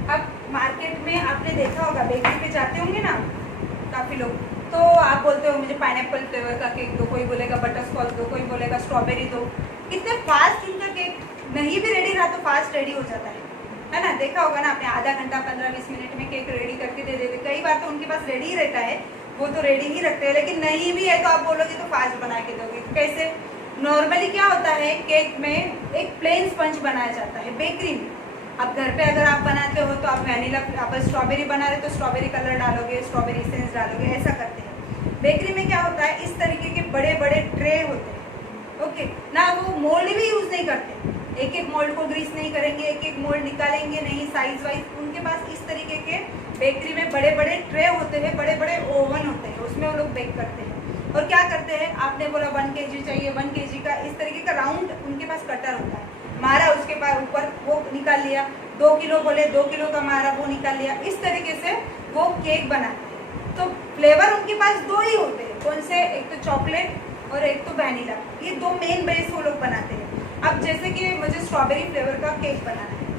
अब मार्केट में आपने देखा होगा, बेकरी पे जाते होंगे ना काफी लोग, तो आप बोलते हो मुझे पाइनएप्पल फ्लेवर का केक दो, कोई बोलेगा बटरस्कॉच दो, कोई बोलेगा स्ट्रॉबेरी दो। कितने फास्ट उनका केक नहीं भी रेडी रहा तो फास्ट रेडी हो जाता है, है ना, देखा होगा ना आपने, आधा घंटा 15-20 मिनट में केक रेडी करके दे देते। कई बार तो उनके पास रेडी ही रहता है, वो तो रेडी ही रखते हैं, लेकिन नहीं भी है तो आप बोलोगे तो फास्ट बना के दोगे। कैसे? नॉर्मली क्या होता है, केक में एक प्लेन स्पंज बनाया जाता है बेकरी में। अब घर पे अगर आप बनाते हो तो आप वैनिला, आप स्ट्रॉबेरी बना रहे तो स्ट्रॉबेरी कलर डालोगे, स्ट्रॉबेरी एसेंस डालोगे, ऐसा करते हैं। बेकरी में क्या होता है, इस तरीके के बड़े बड़े ट्रे होते हैं, ओके ना, वो मोल्ड भी यूज नहीं करते, एक एक मोल्ड को ग्रीस नहीं करेंगे, एक एक मोल्ड निकालेंगे नहीं, साइज वाइज उनके पास इस तरीके के बेकरी में बड़े बड़े ट्रे होते हैं, बड़े बड़े ओवन होते हैं, उसमें वो लोग बेक करते हैं। और क्या करते हैं, आपने बोला 1 kg चाहिए, 1 kg का इस तरीके का राउंड उनके पास कटर होता है, मारा उसके पास ऊपर वो निकाल लिया, 2 किलो बोले 2 किलो का मारा वो निकाल लिया, इस तरीके से वो केक बनाते हैं। तो फ्लेवर उनके पास 2 ही होते हैं, कौन से, एक तो चॉकलेट और एक तो वैनिला, ये 2 मेन बेस वो लोग बनाते हैं। अब जैसे कि मुझे स्ट्रॉबेरी फ्लेवर का केक बनाना है,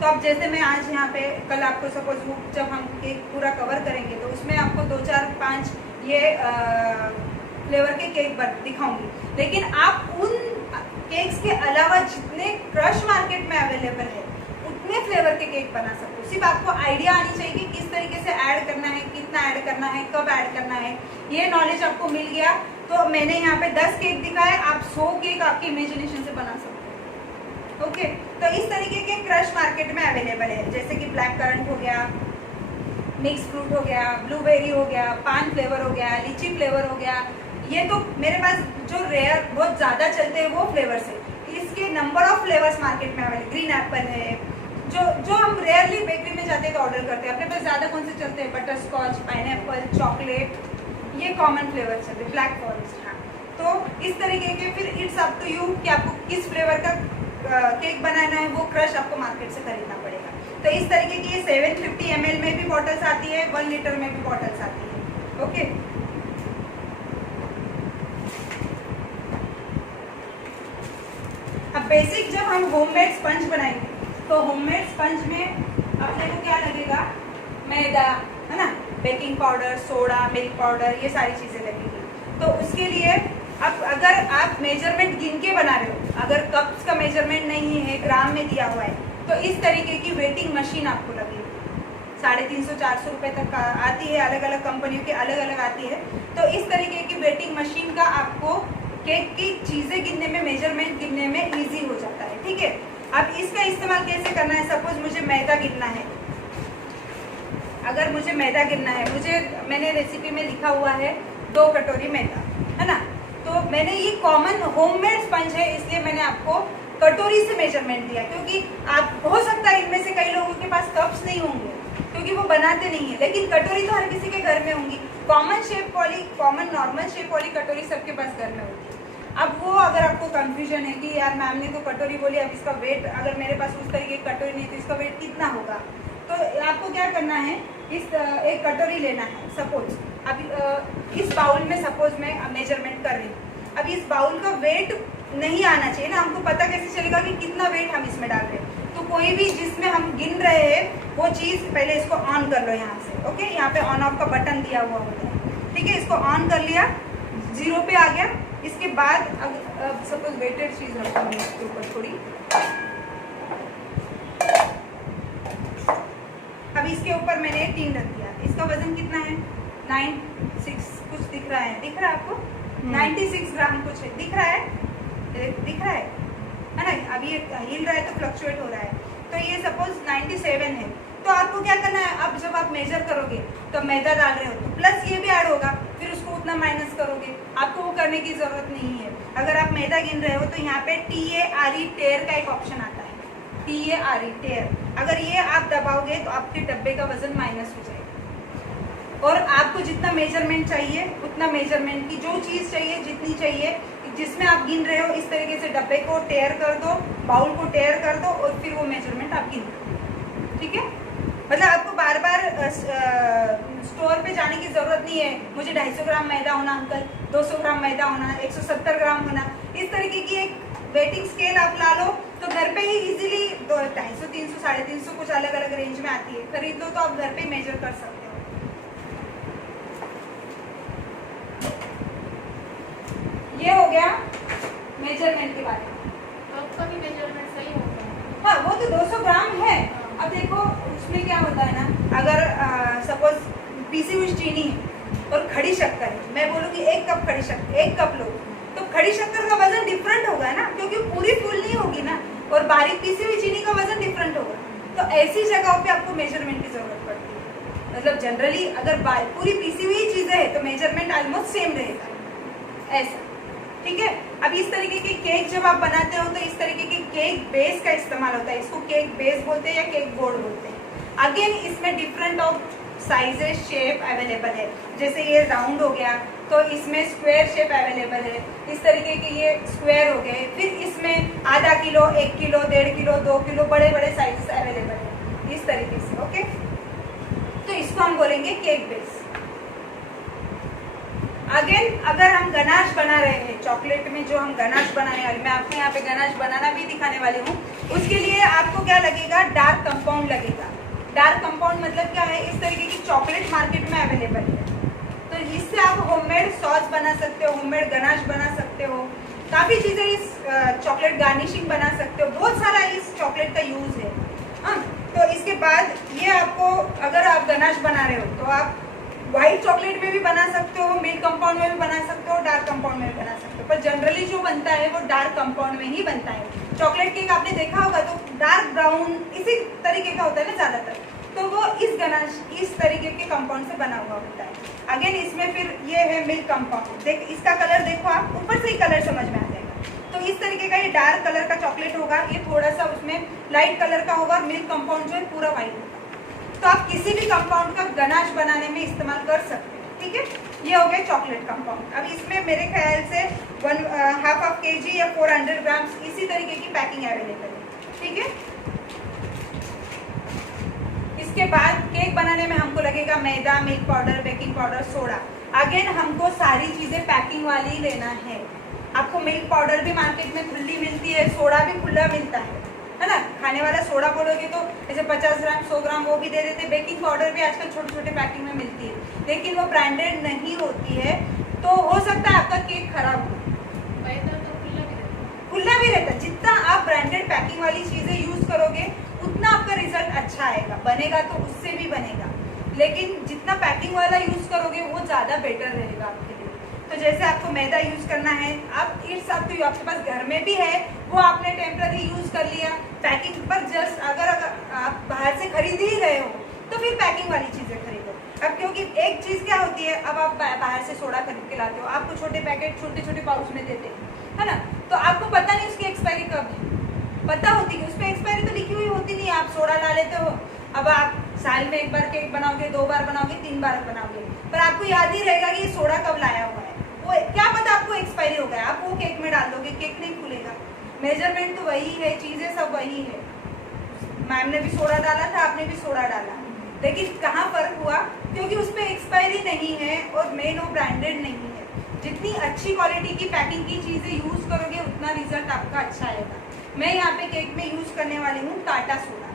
तो अब जैसे मैं आज यहाँ पे, कल आपको सपोज जब हम केक पूरा कवर करेंगे तो उसमें आपको 2, 4, 5 ये फ्लेवर के केक दिखाऊंगी, लेकिन आप उन केक्स के अलावा जितने क्रश मार्केट में अवेलेबल है उतने फ्लेवर के केक बना सकते हो। सिर्फ आपको आइडिया आनी चाहिए कि किस तरीके से ऐड करना है, कितना ऐड करना है, कब ऐड करना है, ये नॉलेज आपको मिल गया तो मैंने यहाँ पे 10 केक दिखाए, आप 100 केक आपकी इमेजिनेशन से बना सकते हो। ओके, तो इस तरीके के क्रश मार्केट में अवेलेबल है, जैसे कि ब्लैक करंट हो गया, मिक्स फ्रूट हो गया, ब्लूबेरी हो गया, पान फ्लेवर हो गया, लीची फ्लेवर हो गया। ये तो मेरे पास जो रेयर बहुत ज़्यादा चलते हैं वो फ्लेवर्स है, इसके नंबर ऑफ फ्लेवर्स मार्केट में अवेलेबल। ग्रीन एप्पल है, जो हम रेयरली बेकरी में जाते हैं तो ऑर्डर करते हैं। अपने पास ज़्यादा कौन से चलते हैं, बटर स्कॉच, पाइनएप्पल, चॉकलेट, ये कॉमन फ्लेवर चलते हैं, ब्लैक फॉरेस्ट। हाँ, तो इस तरीके के फिर इट्स अप टू यू कि आपको किस फ्लेवर का केक बनाना है, वो क्रश आपको मार्केट से खरीदना पड़ेगा। तो इस तरीके की ये 750 ml में भी बॉटल्स आती है, 1 लीटर में भी बॉटल्स आती है। ओके, अब बेसिक जब हम होममेड स्पंज बनाएंगे तो होममेड स्पंज में अपने को क्या लगेगा, मैदा है ना, baking powder, soda, milk powder, ये सारी चीज़ें लगेगी। तो उसके लिए अब अगर आप मेजरमेंट गिन के बना रहे हो, अगर कप्स का मेजरमेंट नहीं है, ग्राम में दिया हुआ है, तो इस तरीके की वेटिंग मशीन आपको लगेगी। 350-400 रुपये तक का आती है, अलग अलग कंपनियों की अलग अलग आती है। तो इस तरीके की वेटिंग मशीन का आपको केक की चीज़ें गिनने में, मेजरमेंट गिनने में ईजी हो जाता है। ठीक है, अब इसका इस्तेमाल कैसे करना है, सपोज मुझे मैदा गिनना है, अगर मुझे मैदा गिनना है, मैंने रेसिपी में लिखा हुआ है 2 कटोरी मैदा, है ना, तो मैंने ये कॉमन होममेड स्पंज है इसलिए मैंने आपको कटोरी से मेजरमेंट दिया, क्योंकि आप हो सकता है इनमें से कई लोगों के पास कप्स नहीं होंगे क्योंकि वो बनाते नहीं है, लेकिन कटोरी तो हर किसी के घर में होंगी। कॉमन शेप वाली, कॉमन नॉर्मल शेप वाली कटोरी सबके पास घर में होती है। अब वो अगर आपको कंफ्यूजन है कि यार मैम ने तो कटोरी बोली, अब इसका वेट, अगर मेरे पास उस तरीके की कटोरी नहीं तो इसका वेट कितना होगा, तो आपको क्या करना है, एक कटोरी लेना है। सपोज अभी इस बाउल में सपोज मैं मेजरमेंट कर रही हूँ, अब इस बाउल का वेट नहीं आना चाहिए ना, हमको पता कैसे चलेगा कि कितना वेट हम इसमें डाल रहे हैं। तो कोई भी जिसमें हम गिन रहे हैं वो चीज़ पहले इसको ऑन कर लो यहाँ से। ओके, यहाँ पे ऑन ऑफ का बटन दिया हुआ होता है, ठीक है, इसको ऑन कर लिया, 0 पे आ गया। इसके बाद अब सपोज वेटेड चीज़ रखूँगी इसके ऊपर थोड़ी, अब इसके ऊपर मैंने एक टीन रख दिया, इसका वजन कितना है, 96 कुछ दिख रहा है, दिख रहा है आपको, 96 ग्राम कुछ है, दिख रहा है ना, अभी ये हिल रहा है तो फ्लक्चुएट हो रहा है, तो ये सपोज 97 है। तो आपको क्या करना है, अब जब आप मेजर करोगे तो मैदा डाल रहे हो तो प्लस ये भी ऐड होगा, फिर उसको उतना माइनस करोगे, आपको वो करने की जरूरत नहीं है। अगर आप मैदा गिन रहे हो तो यहाँ पे TARE टेयर का एक ऑप्शन आता है, TARE टेयर, अगर ये आप दबाओगे तो आपके डब्बे का वजन माइनस हो जाएगा। और आपको जितना मेजरमेंट चाहिए उतना मेजरमेंट की जो चीज़ चाहिए, जितनी चाहिए, जिसमें आप गिन रहे हो, इस तरीके से डब्बे को टेयर कर दो, बाउल को टेयर कर दो और फिर वो मेजरमेंट आप गिन दो। ठीक है, मतलब आपको बार बार स्टोर पे जाने की ज़रूरत नहीं है, मुझे 250 ग्राम मैदा होना अंकल, 200 ग्राम मैदा होना, 170 ग्राम होना, इस तरीके की एक वेटिंग स्केल आप ला लो तो घर पे ही इजीली 250, 300, 350 कुछ अलग अलग रेंज में आती है, खरीद लो तो आप घर पे ही मेजर कर सकते हो। ये हो गया मेजरमेंट के बारे में। कप का भी मेजरमेंट सही होता है। हाँ, वो तो 200 ग्राम है। अब अब देखो उसमें क्या होता है ना, अगर सपोज पीसी हुई चीनी है और खड़ी शक्कर है, मैं बोलूँगी 1 कप खड़ी शक्कर, 1 कप लो, तो खड़ी शक्कर का वजन डिफरेंट होगा ना, क्योंकि पूरी फुल नहीं होगी ना, और बारीक पीसी हुई चीनी का वजन डिफरेंट होगा। तो ऐसी जगहों पे आपको मेजरमेंट की जरूरत पड़ती है। मतलब जनरली अगर पूरी पीसी हुई चीजें है तो मेजरमेंट ऑलमोस्ट सेम रहेगा, ऐसा, ठीक है। अब इस तरीके के केक जब आप बनाते हो तो इस तरीके के केक बेस का इस्तेमाल होता है, इसको केक बेस बोलते हैं या केक बोर्ड बोलते हैं। अगेन इसमें different of sizes shape available है, जैसे ये राउंड हो गया तो इसमें स्क्वायर शेप अवेलेबल है, इस तरीके के ये स्क्वायर हो गए, फिर इसमें आधा किलो, 1 किलो, 1.5 किलो, 2 किलो, बड़े बड़े साइजेस अवेलेबल है इस तरीके से, ओके। तो इसको हम बोलेंगे केक बेस। अगेन अगर हम गनाश बना रहे हैं चॉकलेट में, जो हम गनाश बनाने वाले, मैं आपको यहाँ पे गनाश बनाना भी दिखाने वाली हूँ, उसके लिए आपको क्या लगेगा, डार्क कंपाउंड लगेगा। डार्क कंपाउंड मतलब क्या है, इस तरीके की चॉकलेट मार्केट में अवेलेबल है, तो इससे आप होममेड सॉस बना सकते हो, होममेड गनाश बना सकते हो, काफ़ी चीज़ें इस चॉकलेट गार्निशिंग बना सकते हो, बहुत सारा इस चॉकलेट का यूज़ है। हाँ, तो इसके बाद ये आपको, अगर आप गनाश बना रहे हो तो आप व्हाइट चॉकलेट में भी बना सकते हो, मिल्क कंपाउंड में भी बना सकते हो, डार्क कंपाउंड में भी बना सकते हो, पर जनरली जो बनता है वो डार्क कंपाउंड में ही बनता है। चॉकलेट केक आपने देखा होगा तो डार्क ब्राउन इसी तरीके का होता है ना ज़्यादातर, तो वो इस गनाश इस तरीके के कंपाउंड से बना हुआ होता है। अगेन इसमें फिर ये है मिल्क कंपाउंड, देख इसका कलर देखो आप, ऊपर से ही कलर समझ में आ जाएगा। तो इस तरीके का ये डार्क कलर का चॉकलेट होगा, ये थोड़ा सा उसमें लाइट कलर का होगा, मिल्क कंपाउंड जो है पूरा वाइट होगा। तो आप किसी भी कंपाउंड का गनाश बनाने में इस्तेमाल कर सकते हैं, ठीक है। ये हो गया चॉकलेट कंपाउंड। अब इसमें मेरे ख्याल से 1/2 kg या 400 ग्राम्स इसी तरीके की पैकिंग अवेलेबल है, ठीक है। इसके बाद केक बनाने में हमको लगेगा मैदा, milk powder, baking powder, soda. Again हमको सारी चीज़ें पैकिंग वाली ही लेना है। आपको मिल्क पाउडर भी मार्केट में खुली मिलती है, सोडा भी खुला मिलता है ना। खाने वाला सोडा बोलोगे तो जैसे 50 ग्राम, 100 ग्राम वो भी दे देते। बेकिंग पाउडर भी आजकल छोटे छोटे पैकिंग में मिलती है, लेकिन वो ब्रांडेड नहीं होती है, तो हो सकता है आपका केक खराब हो। मैदा तो खुला भी रहता है। जितना आप ब्रांडेड पैकिंग वाली चीज़ें यूज़ करोगे उतना आपका रिजल्ट अच्छा आएगा, बनेगा तो उससे भी बनेगा, लेकिन जितना पैकिंग वाला यूज़ करोगे वो ज़्यादा बेटर रहेगा आपके लिए। तो जैसे आपको मैदा यूज़ करना है, आप इट्स अप टू यू, आपके पास घर में भी है वो आपने टेम्पररी यूज़ कर लिया पैकिंग पर। जस्ट अगर आप बाहर से खरीद ही रहे हो तो फिर पैकिंग वाली चीज़ें खरीदो। अब क्योंकि एक चीज़ क्या होती है, अब आप बाहर से सोडा खरीद के लाते हो, आपको छोटे पैकेट छोटे छोटे पाउच में देते हैं, है ना, तो आपको पता नहीं उसकी एक्सपायरी कब है। पता होती कि उस पर एक्सपायरी तो लिखी हुई होती नहीं, आप सोडा ला लेते हो। अब आप साल में 1 बार केक बनाओगे, 2 बार बनाओगे, 3 बार बनाओगे, पर आपको याद ही रहेगा कि ये सोडा कब लाया हुआ है। वो क्या पता आपको एक्सपायरी हो गया, आप वो केक में डाल दोगे, केक नहीं खुलेगा। मेजरमेंट तो वही है, चीज़ें सब वही है। मैम ने भी सोडा डाला था, आपने भी सोडा डाला, लेकिन कहाँ फ़र्क हुआ, क्योंकि उस पर एक्सपायरी नहीं है और मेन वो ब्रांडेड नहीं है। जितनी अच्छी क्वालिटी की पैकिंग की चीज़ें यूज़ करोगे उतना रिजल्ट आपका अच्छा आएगा। मैं यहाँ पे केक में यूज़ करने वाली हूँ टाटा सोडा।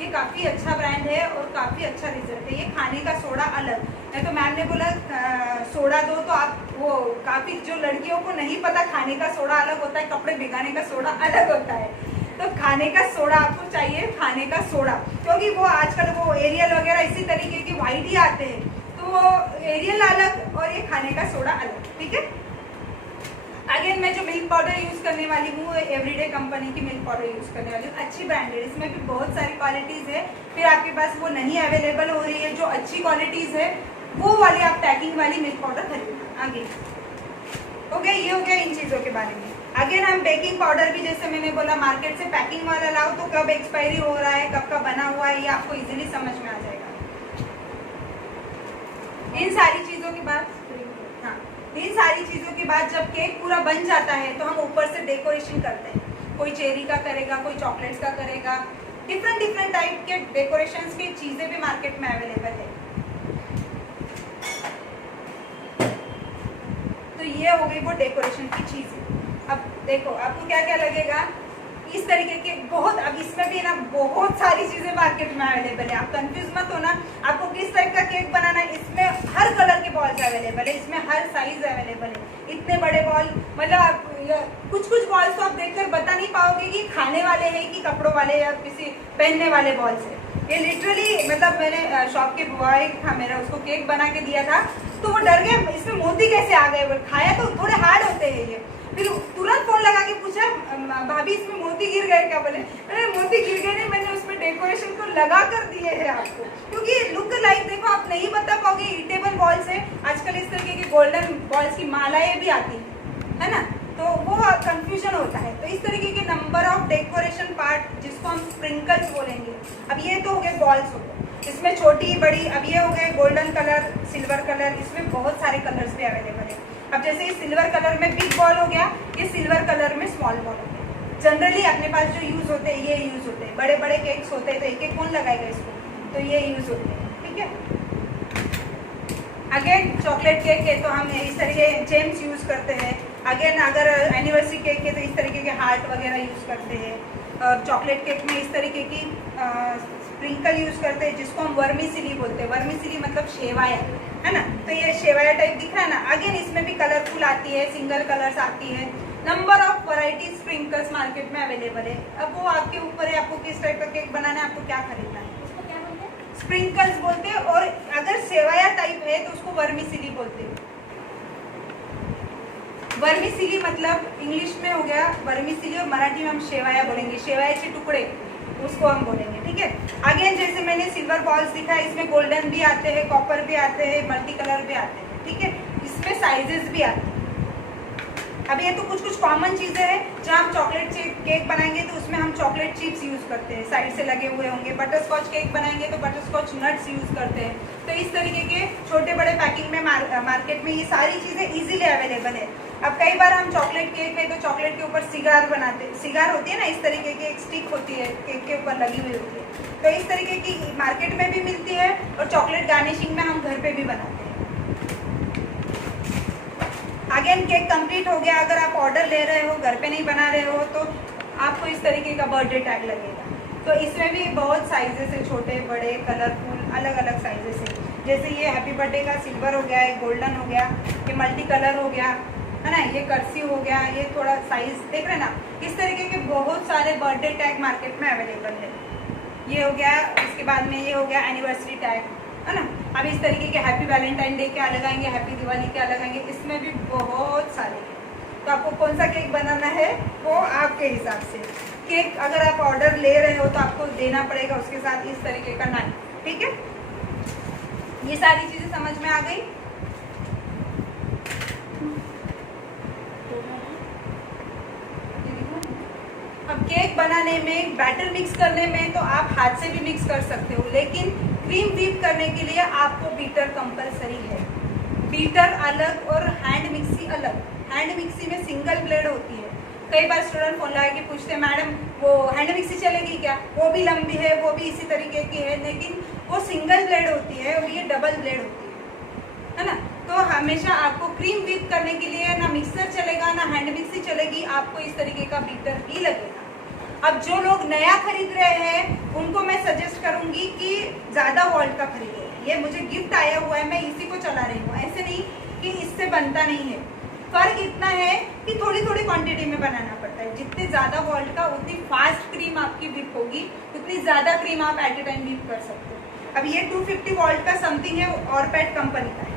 ये काफ़ी अच्छा ब्रांड है और काफ़ी अच्छा रिजल्ट है। ये खाने का सोडा अलग है, तो मैम ने बोला सोडा दो, तो आप वो काफ़ी जो लड़कियों को नहीं पता खाने का सोडा अलग होता है, कपड़े भिगाने का सोडा अलग होता है। तो खाने का सोडा आपको चाहिए, खाने का सोडा, क्योंकि वो आजकल वो एरियल वगैरह इसी तरीके के वाइट ही आते हैं, तो वो एरियल अलग और ये खाने का सोडा अलग, ठीक है। अगेन मैं जो मिल्क पाउडर यूज़ करने वाली हूँ, एवरीडे कंपनी की मिल्क पाउडर यूज़ करने वाली हूँ, अच्छी ब्रांडेड, इसमें भी बहुत सारी क्वालिटीज़ है। फिर आपके पास वो नहीं अवेलेबल हो रही है जो अच्छी क्वालिटीज़ है, वो वाली आप पैकिंग वाली मिल्क पाउडर खरीदना। आगे हो गया, ये हो गया इन चीज़ों के बारे में। अगेन हम बेकिंग पाउडर भी, जैसे मैंने बोला, मार्केट से पैकिंग वाला लाओ, तो कब एक्सपायरी हो रहा है, कब का बना हुआ है, ये आपको इजीली समझ में आ जाएगा। इन सारी चीज़ों के बाद इन सारी चीज़ों के बाद जब केक पूरा बन जाता है तो हम ऊपर से डेकोरेशन करते हैं। कोई चेरी का करेगा, कोई चॉकलेट्स का करेगा, डिफरेंट टाइप के डेकोरेशंस की चीज़ें भी मार्केट में अवेलेबल है। तो ये हो गई वो डेकोरेशन की चीज़ें। अब देखो आपको क्या क्या लगेगा, इस तरीके के बहुत, अब इसमें भी ना बहुत सारी चीज़ें मार्केट में अवेलेबल है। आप कंफ्यूज मत होना, आपको किस टाइप का केक बनाना है। इसमें हर कलर के बॉल्स अवेलेबल है, इसमें हर साइज अवेलेबल है। इतने बड़े बॉल, मतलब आप कुछ बॉल्स तो आप देखकर बता नहीं पाओगे कि खाने वाले हैं कि कपड़ों वाले या किसी पहनने वाले बॉल्स है। ये लिटरली मतलब मैंने शॉप के बॉय था मेरा, उसको केक बना के दिया था तो वो डर गया इसमें मोती कैसे आ गए, खाया तो थोड़े हार्ड होते हैं ये। फिर तुरंत फोन लगा के पूछा भाभी इसमें मोती गिर गए क्या? बोले अरे मोती गिर गए नहीं, मैंने उसमें डेकोरेशन को लगा कर दिए है आपको, क्योंकि लुक लाइक देखो आप नहीं बता पाओगे। ईटेबल बॉल्स है, आजकल इस तरीके की गोल्डन बॉल्स की मालाएं भी आती है ना, तो वो कंफ्यूजन होता है। तो इस तरीके के नंबर ऑफ डेकोरेशन पार्ट जिसको हम स्प्रिंकल्स बोलेंगे। अब ये तो हो गए बॉल्स हो गए, इसमें छोटी बड़ी, अब ये हो गए गोल्डन कलर, सिल्वर कलर, इसमें बहुत सारे कलर्स भी अवेलेबल है। अब जैसे ये सिल्वर कलर में बिग बॉल हो गया, ये सिल्वर कलर में स्मॉल बॉल हो गया। जनरली अपने पास जो यूज होते हैं ये यूज होते हैं, बड़े बड़े केक्स होते हैं तो एक एक कौन लगाएगा इसको, तो ये यूज होते हैं, ठीक है। अगेन चॉकलेट केक है तो हम इस तरीके जेम्स यूज करते हैं। अगेन अगर एनिवर्सरी केक है तो इस तरीके के हार्ट वगैरह यूज करते हैं। और चॉकलेट केक में इस तरीके की स्प्रिंकल यूज करते हैं जिसको हम वर्मीसिली बोलते हैं। वर्मीसिली मतलब शेवाया, है ना, तो ये शेवाया टाइप दिख रहा है ना। अगेन इसमें भी कलरफुल आती है, सिंगल कलर्स आती है। Number of variety sprinkles market में अवेलेबल है। अब वो आपके ऊपर है, आपको किस टाइप का केक बनाना है, आपको क्या खरीदना है। उसको क्या बोलते हैं? स्प्रिंकल्स बोलते हैं, और अगर सेवाया टाइप है तो उसको वर्मीसिली बोलते हैं। वर्मीसिली मतलब इंग्लिश में हो गया वर्मीसिली, और मराठी में हम शेवाया बोलेंगे, शेवायाचे टुकड़े उसको हम बोलेंगे, ठीक है। अगेन जैसे मैंने सिल्वर बॉल्स दिखाया, इसमें गोल्डन भी आते हैं, कॉपर भी आते हैं, मल्टी कलर भी आते हैं, ठीक है। इसमें साइजेस भी आते हैं। अब ये तो कुछ कॉमन चीजें हैं। जहाँ हम चॉकलेट केक बनाएंगे तो उसमें हम चॉकलेट चिप्स यूज करते हैं, साइड से लगे हुए होंगे। बटर स्कॉच केक बनाएंगे तो बटर स्कॉच नट्स यूज करते हैं। तो इस तरीके के छोटे बड़े पैकिंग में मार्केट में ये सारी चीजें इजीली अवेलेबल है। अब कई बार हम चॉकलेट केक है तो चॉकलेट के ऊपर सिगार बनाते हैं, सिगार होती है ना, इस तरीके की एक स्टिक होती है केक के ऊपर लगी हुई होती है। तो इस तरीके की मार्केट में भी मिलती है, और चॉकलेट गार्निशिंग में हम घर पे भी बनाते हैं। अगेन केक कंप्लीट हो गया। अगर आप ऑर्डर ले रहे हो, घर पे नहीं बना रहे हो, तो आपको इस तरीके का बर्थडे टैग लगेगा। तो इसमें भी बहुत साइजेस है, छोटे बड़े कलरफुल अलग अलग साइजेस है। जैसे ये हैप्पी बर्थडे का सिल्वर हो गया, ये गोल्डन हो गया, ये मल्टी कलर हो गया, है ना, ये कर्सिव हो गया, ये थोड़ा साइज देख रहे हैं ना। इस तरीके के बहुत सारे बर्थडे टैग मार्केट में अवेलेबल है। ये हो गया, इसके बाद में ये हो गया एनिवर्सरी टैग, है ना। अब इस तरीके के हैप्पी वैलेंटाइन डे के अलग आएंगे, हैप्पी दिवाली के अलग आएंगे, इसमें भी बहुत सारे हैं। तो आपको कौन सा केक बनाना है वो आपके हिसाब से। केक अगर आप ऑर्डर ले रहे हो तो आपको देना पड़ेगा उसके साथ इस तरीके का नाइफ, ठीक है। ये सारी चीजें समझ में आ गई। अब केक बनाने में, बैटर मिक्स करने में तो आप हाथ से भी मिक्स कर सकते हो, लेकिन क्रीम व्हीप करने के लिए आपको बीटर कंपलसरी है। बीटर अलग और हैंड मिक्सी अलग। हैंड मिक्सी में सिंगल ब्लेड होती है। कई बार स्टूडेंट फोन लगा के पूछते हैं मैडम वो हैंड मिक्सी चलेगी क्या, वो भी लंबी है, वो भी इसी तरीके की है, लेकिन वो सिंगल ब्लेड होती है और ये डबल ब्लेड होती है ना। तो हमेशा आपको क्रीम व्हीप करने के लिए ना मिक्सर चलेगा ना हैंड मिक्सी चलेगी, आपको इस तरीके का बीटर ही लगेगा। अब जो लोग नया खरीद रहे हैं उनको मैं सजेस्ट करूंगी कि ज्यादा वोल्ट का खरीदें। ये मुझे गिफ्ट आया हुआ है, मैं इसी को चला रही हूँ, ऐसे नहीं कि इससे बनता नहीं है। फर्क इतना है कि थोड़ी थोड़ी क्वांटिटी में बनाना पड़ता है। जितने ज्यादा वोल्ट का उतनी फास्ट क्रीम आपकी व्हिप होगी, उतनी ज्यादा क्रीम आप एट ए टाइम व्हिप कर सकते हो। अब ये 250 वोल्ट का समथिंग है, ऑरपैट कंपनी का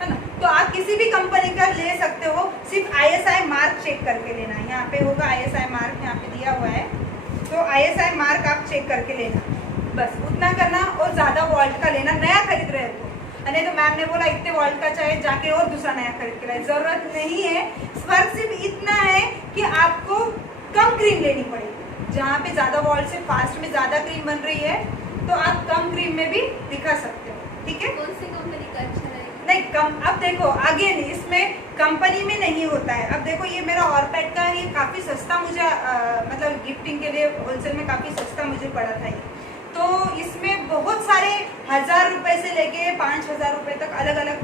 है ना। तो आप किसी भी कंपनी का ले सकते हो, सिर्फ ISI मार्क चेक करके लेना है। यहाँ पे होगा ISI मार्क, यहाँ पे दिया हुआ है, तो ISI मार्क आप चेक करके लेना, बस उतना करना। और ज्यादा वोल्ट का लेना, नया खरीद रहे हो नहीं तो मैम ने बोला इतने वोल्ट का चाहे जाके और दूसरा नया खरीद के लाए, जरूरत नहीं है। फर्क सिर्फ इतना है कि आपको कम क्रीम लेनी पड़ेगी। जहाँ पे ज्यादा वोल्ट से फास्ट में ज्यादा क्रीम बन रही है तो आप कम क्रीम में भी दिखा सकते हो, ठीक है। कौन सी कंपनी का अच्छा रहेगा? नहीं कम, अब देखो अगेन इसमें कंपनी में नहीं होता है। अब देखो ये मेरा ऑरपैट का, ये काफी सस्ता मुझे मतलब गिफ्टिंग के लिए होलसेल में काफी सस्ता मुझे पड़ा था ये। तो इसमें बहुत सारे 1000 रुपए से लेके 5000 रुपए तक अलग अलग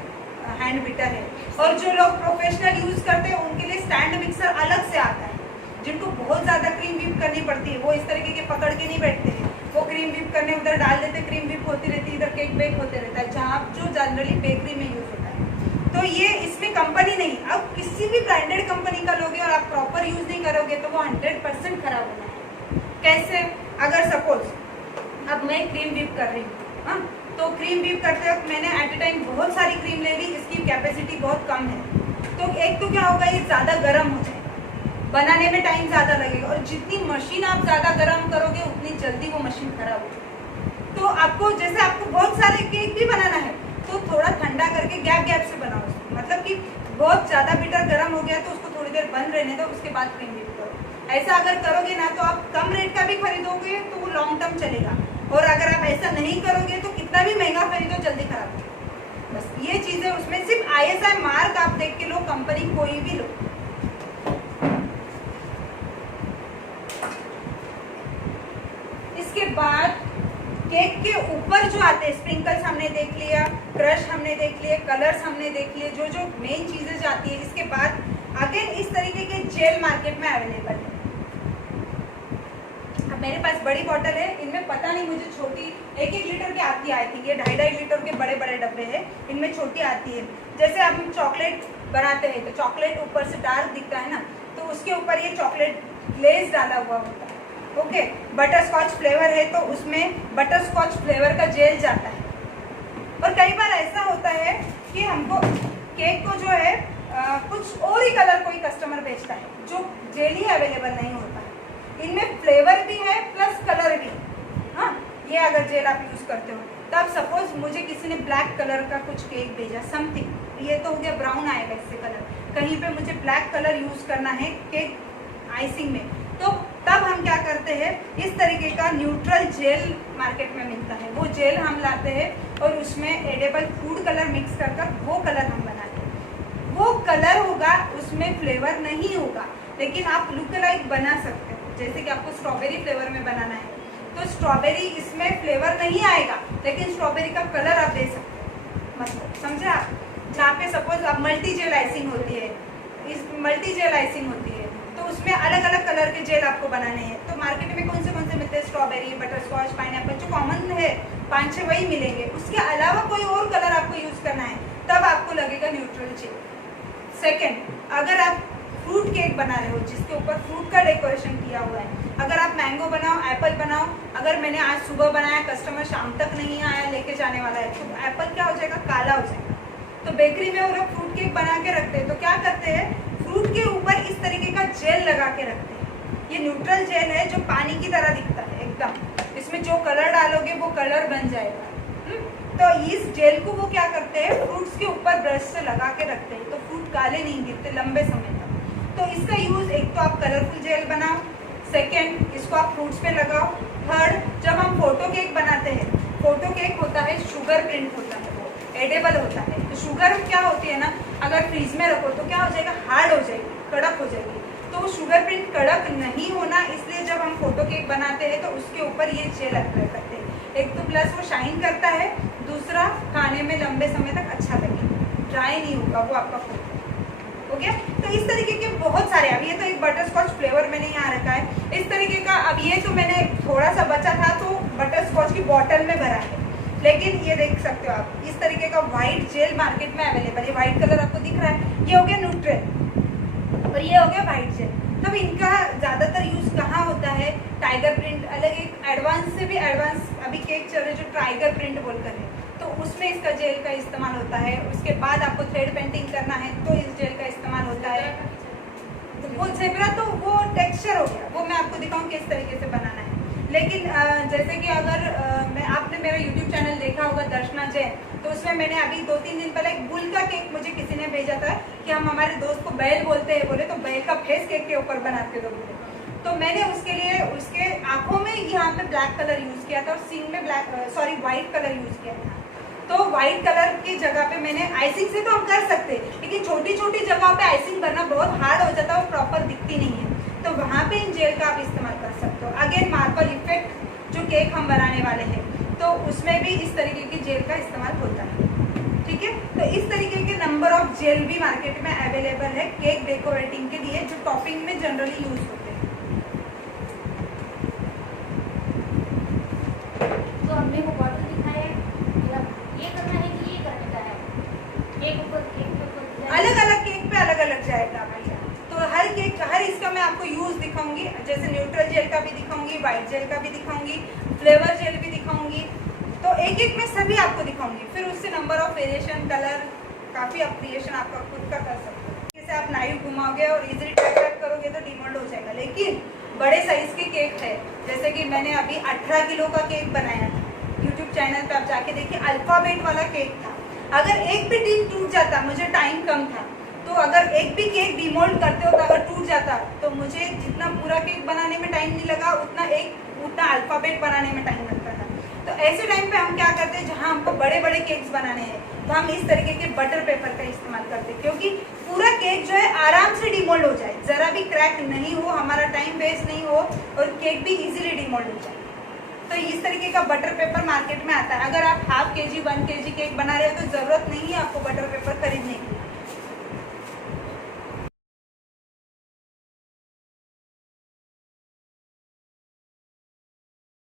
हैंड बीटर है। और जो लोग प्रोफेशनल यूज करते हैं उनके लिए स्टैंड मिक्सर अलग से आता है। जिनको बहुत ज्यादा क्रीम व्हिप करनी पड़ती है वो इस तरीके के पकड़ के नहीं बैठते हैं, वो क्रीम व्हिप करने उधर डाल देते, क्रीम व्हिप होती रहती है, इधर केक बेक होते रहता है, जहाँ जो जनरली बेकरी में यूज होता है। तो ये इसमें कंपनी नहीं। अब किसी भी ब्रांडेड कंपनी का लोगे और आप प्रॉपर यूज नहीं करोगे तो वो 100% खराब होना है। कैसे? अगर सपोज अब मैं क्रीम व्हिप कर रही हूँ। हाँ, तो क्रीम व्हिप करते वक्त मैंने एट ए टाइम बहुत सारी क्रीम ले ली, इसकी कैपेसिटी बहुत कम है। तो एक तो क्या होगा, ये ज़्यादा गर्म हो जाएगा, बनाने में टाइम ज़्यादा लगेगा, और जितनी मशीन आप ज़्यादा गर्म करोगे उतनी जल्दी वो मशीन खराब हो जाएगी। तो आपको जैसे आपको बहुत सारे केक भी बनाना है तो थोड़ा ठंडा करके गैप गैप से बनाओ उसको। मतलब कि बहुत ज़्यादा बीटर गर्म हो गया तो उसको थोड़ी देर बंद रहने दो, उसके बाद क्रीम व्हिप करो। ऐसा अगर करोगे ना तो आप कम रेट का भी खरीदोगे तो वो लॉन्ग टर्म चलेगा, और अगर आप ऐसा नहीं करोगे तो कितना भी महंगा खरीदो जल्दी खराब हो जाएगा। बस ये चीज़ें उसमें, सिर्फ ISI मार्क आप देख के लो, कंपनी कोई भी लो। इसके बाद केक के ऊपर जो आते हैं स्प्रिंकल्स हमने देख लिया, क्रश हमने देख लिए, कलर्स हमने देख लिए, जो जो मेन चीज़ें जाती है। इसके बाद अगेन इस तरीके के जेल मार्केट में अवेलेबल है। अब मेरे पास बड़ी बॉटल है, इनमें पता नहीं मुझे छोटी 1-1 लीटर की आती है, आई थिंक ये 2.5 लीटर के बड़े बड़े डब्बे हैं, इनमें छोटी आती है। जैसे हम चॉकलेट बनाते हैं तो चॉकलेट ऊपर से डार्क दिखता है ना, तो उसके ऊपर ये चॉकलेट ग्लेज डाला हुआ होता है। ओके, बटर स्कॉच फ्लेवर है तो उसमें बटर स्कॉच फ्लेवर का जेल जाता है। और कई बार ऐसा होता है कि हमको केक को जो है कुछ और ही कलर कोई कस्टमर बेचता है, जो जेल ही अवेलेबल नहीं होता है। इनमें फ्लेवर भी है प्लस कलर भी। हाँ, ये अगर जेल आप यूज़ करते हो तब सपोज मुझे किसी ने ब्लैक कलर का कुछ केक भेजा, समथिंग, ये तो हो गया ब्राउन आएगा इससे कलर, कहीं पे मुझे ब्लैक कलर यूज़ करना है केक आइसिंग में, तो तब हम क्या करते हैं, इस तरीके का न्यूट्रल जेल मार्केट में मिलता है, वो जेल हम लाते हैं और उसमें एडेबल फूड कलर मिक्स कर वो कलर हम बनाते हैं। वो कलर होगा, उसमें फ्लेवर नहीं होगा, लेकिन आप लुक लाइक बना सकते हो। जैसे कि आपको स्ट्रॉबेरी फ्लेवर में बनाना है तो स्ट्रॉबेरी इसमें फ्लेवर नहीं आएगा, लेकिन स्ट्रॉबेरी का कलर आप दे सकते हो। मतलब समझे आप, जहाँ पे सपोज आप मल्टी जेल आइसिंग होती है, इस मल्टी जेल आइसिंग होती है तो उसमें अलग अलग कलर के जेल आपको बनाने हैं। तो मार्केट में कौन से मिलते हैं, स्ट्रॉबेरी, बटर स्कॉच, पाइनएप्पल, जो कॉमन है 5-6 वही मिलेंगे। उसके अलावा कोई और कलर आपको यूज़ करना है तब आपको लगेगा न्यूट्रल जेल। सेकेंड, अगर आप फ्रूट केक बना रहे हो जिसके ऊपर फ्रूट का डेकोरेशन किया हुआ है, अगर आप मैंगो बनाओ, एप्पल बनाओ, अगर मैंने आज सुबह बनाया, कस्टमर शाम तक नहीं आया, लेके जाने वाला है, तो एप्पल क्या हो जाएगा, काला हो जाएगा। तो बेकरी में वो लोग फ्रूट केक बना के रखते हैं, तो क्या करते हैं, फ्रूट के ऊपर इस तरीके का जेल लगा के रखते हैं। ये न्यूट्रल जेल है जो पानी की तरह दिखता है एकदम, इसमें जो कलर डालोगे वो कलर बन जाएगा। तो इस जेल को वो क्या करते हैं, फ्रूट्स के ऊपर ब्रश से लगा के रखते हैं, तो फ्रूट काले नहीं गिरते लंबे समय तक। तो इसका यूज़, एक तो आप कलरफुल जेल बनाओ, सेकेंड इसको आप फ्रूट्स पे लगाओ, थर्ड जब हम फोटो केक बनाते हैं, फोटो केक होता है शुगर प्रिंट होता है, वो एडेबल होता है। तो शुगर क्या होती है ना, अगर फ्रीज में रखो तो क्या हो जाएगा, हार्ड हो जाएगी, कड़क हो जाएगी। तो वो शुगर प्रिंट कड़क नहीं होना, इसलिए जब हम फोटो केक बनाते हैं तो उसके ऊपर ये जेल अप्लाई करते हैं। एक तो प्लस वो शाइन करता है, दूसरा खाने में लंबे समय तक अच्छा लगेगा, ड्राई नहीं होगा वो आपका फोटो। हो गया। तो इस तरीके के बहुत सारे, अब ये तो एक बटर स्कॉच फ्लेवर मैंने यहाँ रखा है इस तरीके का। अब ये तो मैंने थोड़ा सा बचा था तो बटर स्कॉच की बॉटल में भरा है, लेकिन ये देख सकते हो आप इस तरीके का वाइट जेल मार्केट में अवेलेबल है। वाइट कलर आपको दिख रहा है, ये हो गया न्यूट्रल और ये हो गया वाइट जेल। तब इनका ज़्यादातर यूज़ कहाँ होता है, टाइगर प्रिंट, अलग एक एडवांस से भी एडवांस अभी केक चल रहे जो टाइगर प्रिंट बोलकर है, तो उसमें इसका जेल का इस्तेमाल होता है। उसके बाद आपको थ्रेड पेंटिंग करना है तो इस जेल का इस्तेमाल होता है। तो वो ज़ेब्रा तो वो टेक्सचर हो गया, वो मैं आपको दिखाऊँ किस तरीके से बनाना है। लेकिन जैसे कि अगर आपने मेरा यूट्यूब चैनल देखा होगा दर्शना जैन, तो उसमें मैंने अभी 2-3 दिन पहले एक बुल का केक मुझे किसी ने भेजा था कि हम हमारे दोस्त को बैल बोलते हैं, बोले तो बैल का फेस केक के ऊपर बनाते दो बोले। तो मैंने उसके लिए उसके आँखों में यहाँ पे ब्लैक कलर यूज़ किया था और सींग में वाइट कलर यूज़ किया था। तो वाइट कलर की जगह पे मैंने आइसिंग से तो हम कर सकते, लेकिन छोटी छोटी जगह पे आइसिंग करना बहुत हार्ड हो जाता है और प्रॉपर दिखती नहीं है, तो वहाँ पे इन जेल का आप इस्तेमाल कर सकते हो। अगेन मार्बल इफेक्ट जो केक हम बनाने वाले हैं तो उसमें भी इस तरीके की जेल का इस्तेमाल होता है, ठीक है। तो इस तरीके के नंबर ऑफ जेल भी मार्केट में अवेलेबल है केक डेकोरेटिंग के लिए, जो टॉपिंग में जनरली यूज होते हैं। तो हमने वो बॉटल दिखाया है, ये करना है कि ये करने का है, केक ऊपर अलग अलग केक पे अलग अलग जाएगा भैया। तो हर केक हर इसका मैं आपको यूज दिखाऊंगी। जैसे न्यूट्रल जेल जेल का भी दिखाऊंगी, व्हाइट जेल का भी दिखाऊंगी, फ्लेवर जेल भी दिखाऊंगी। तो एक एक में सभी आपको दिखाऊंगी। फिर उससे नंबर ऑफ वेरिएशन, कलर, काफी आप क्रिएशन आपका खुद का कर सकते हो। जैसे आप नाइफ घुमाओगे और इजीली टैप करोगे तो डिमोल्ड हो जाएगा। लेकिन बड़े साइज के केक है, जैसे कि मैंने अभी 18 किलो का केक बनाया था, यूट्यूब चैनल पे आप जाके देखिए, अल्फाबेट वाला केक था। अगर एक भी टिन टूट जाता, मुझे टाइम कम था, तो अगर एक भी केक डिमोल्ड करते हो तो अगर टूट जाता तो मुझे जितना पूरा केक बनाने में टाइम नहीं लगा उतना अल्फाबेट बनाने में टाइम लगता था। तो ऐसे टाइम पे हम क्या करते हैं, जहाँ हमको बड़े बड़े केक्स बनाने हैं तो हम इस तरीके के बटर पेपर का इस्तेमाल करते हैं, क्योंकि पूरा केक जो है आराम से डिमोल्ड हो जाए, जरा भी क्रैक नहीं हो, हमारा टाइम वेस्ट नहीं हो और केक भी इजीली डिमोल्ड हो जाए। तो इस तरीके का बटर पेपर मार्केट में आता है। अगर आप ½ kg 1 kg केक बना रहे हो तो जरूरत नहीं है आपको बटर पेपर खरीदने की।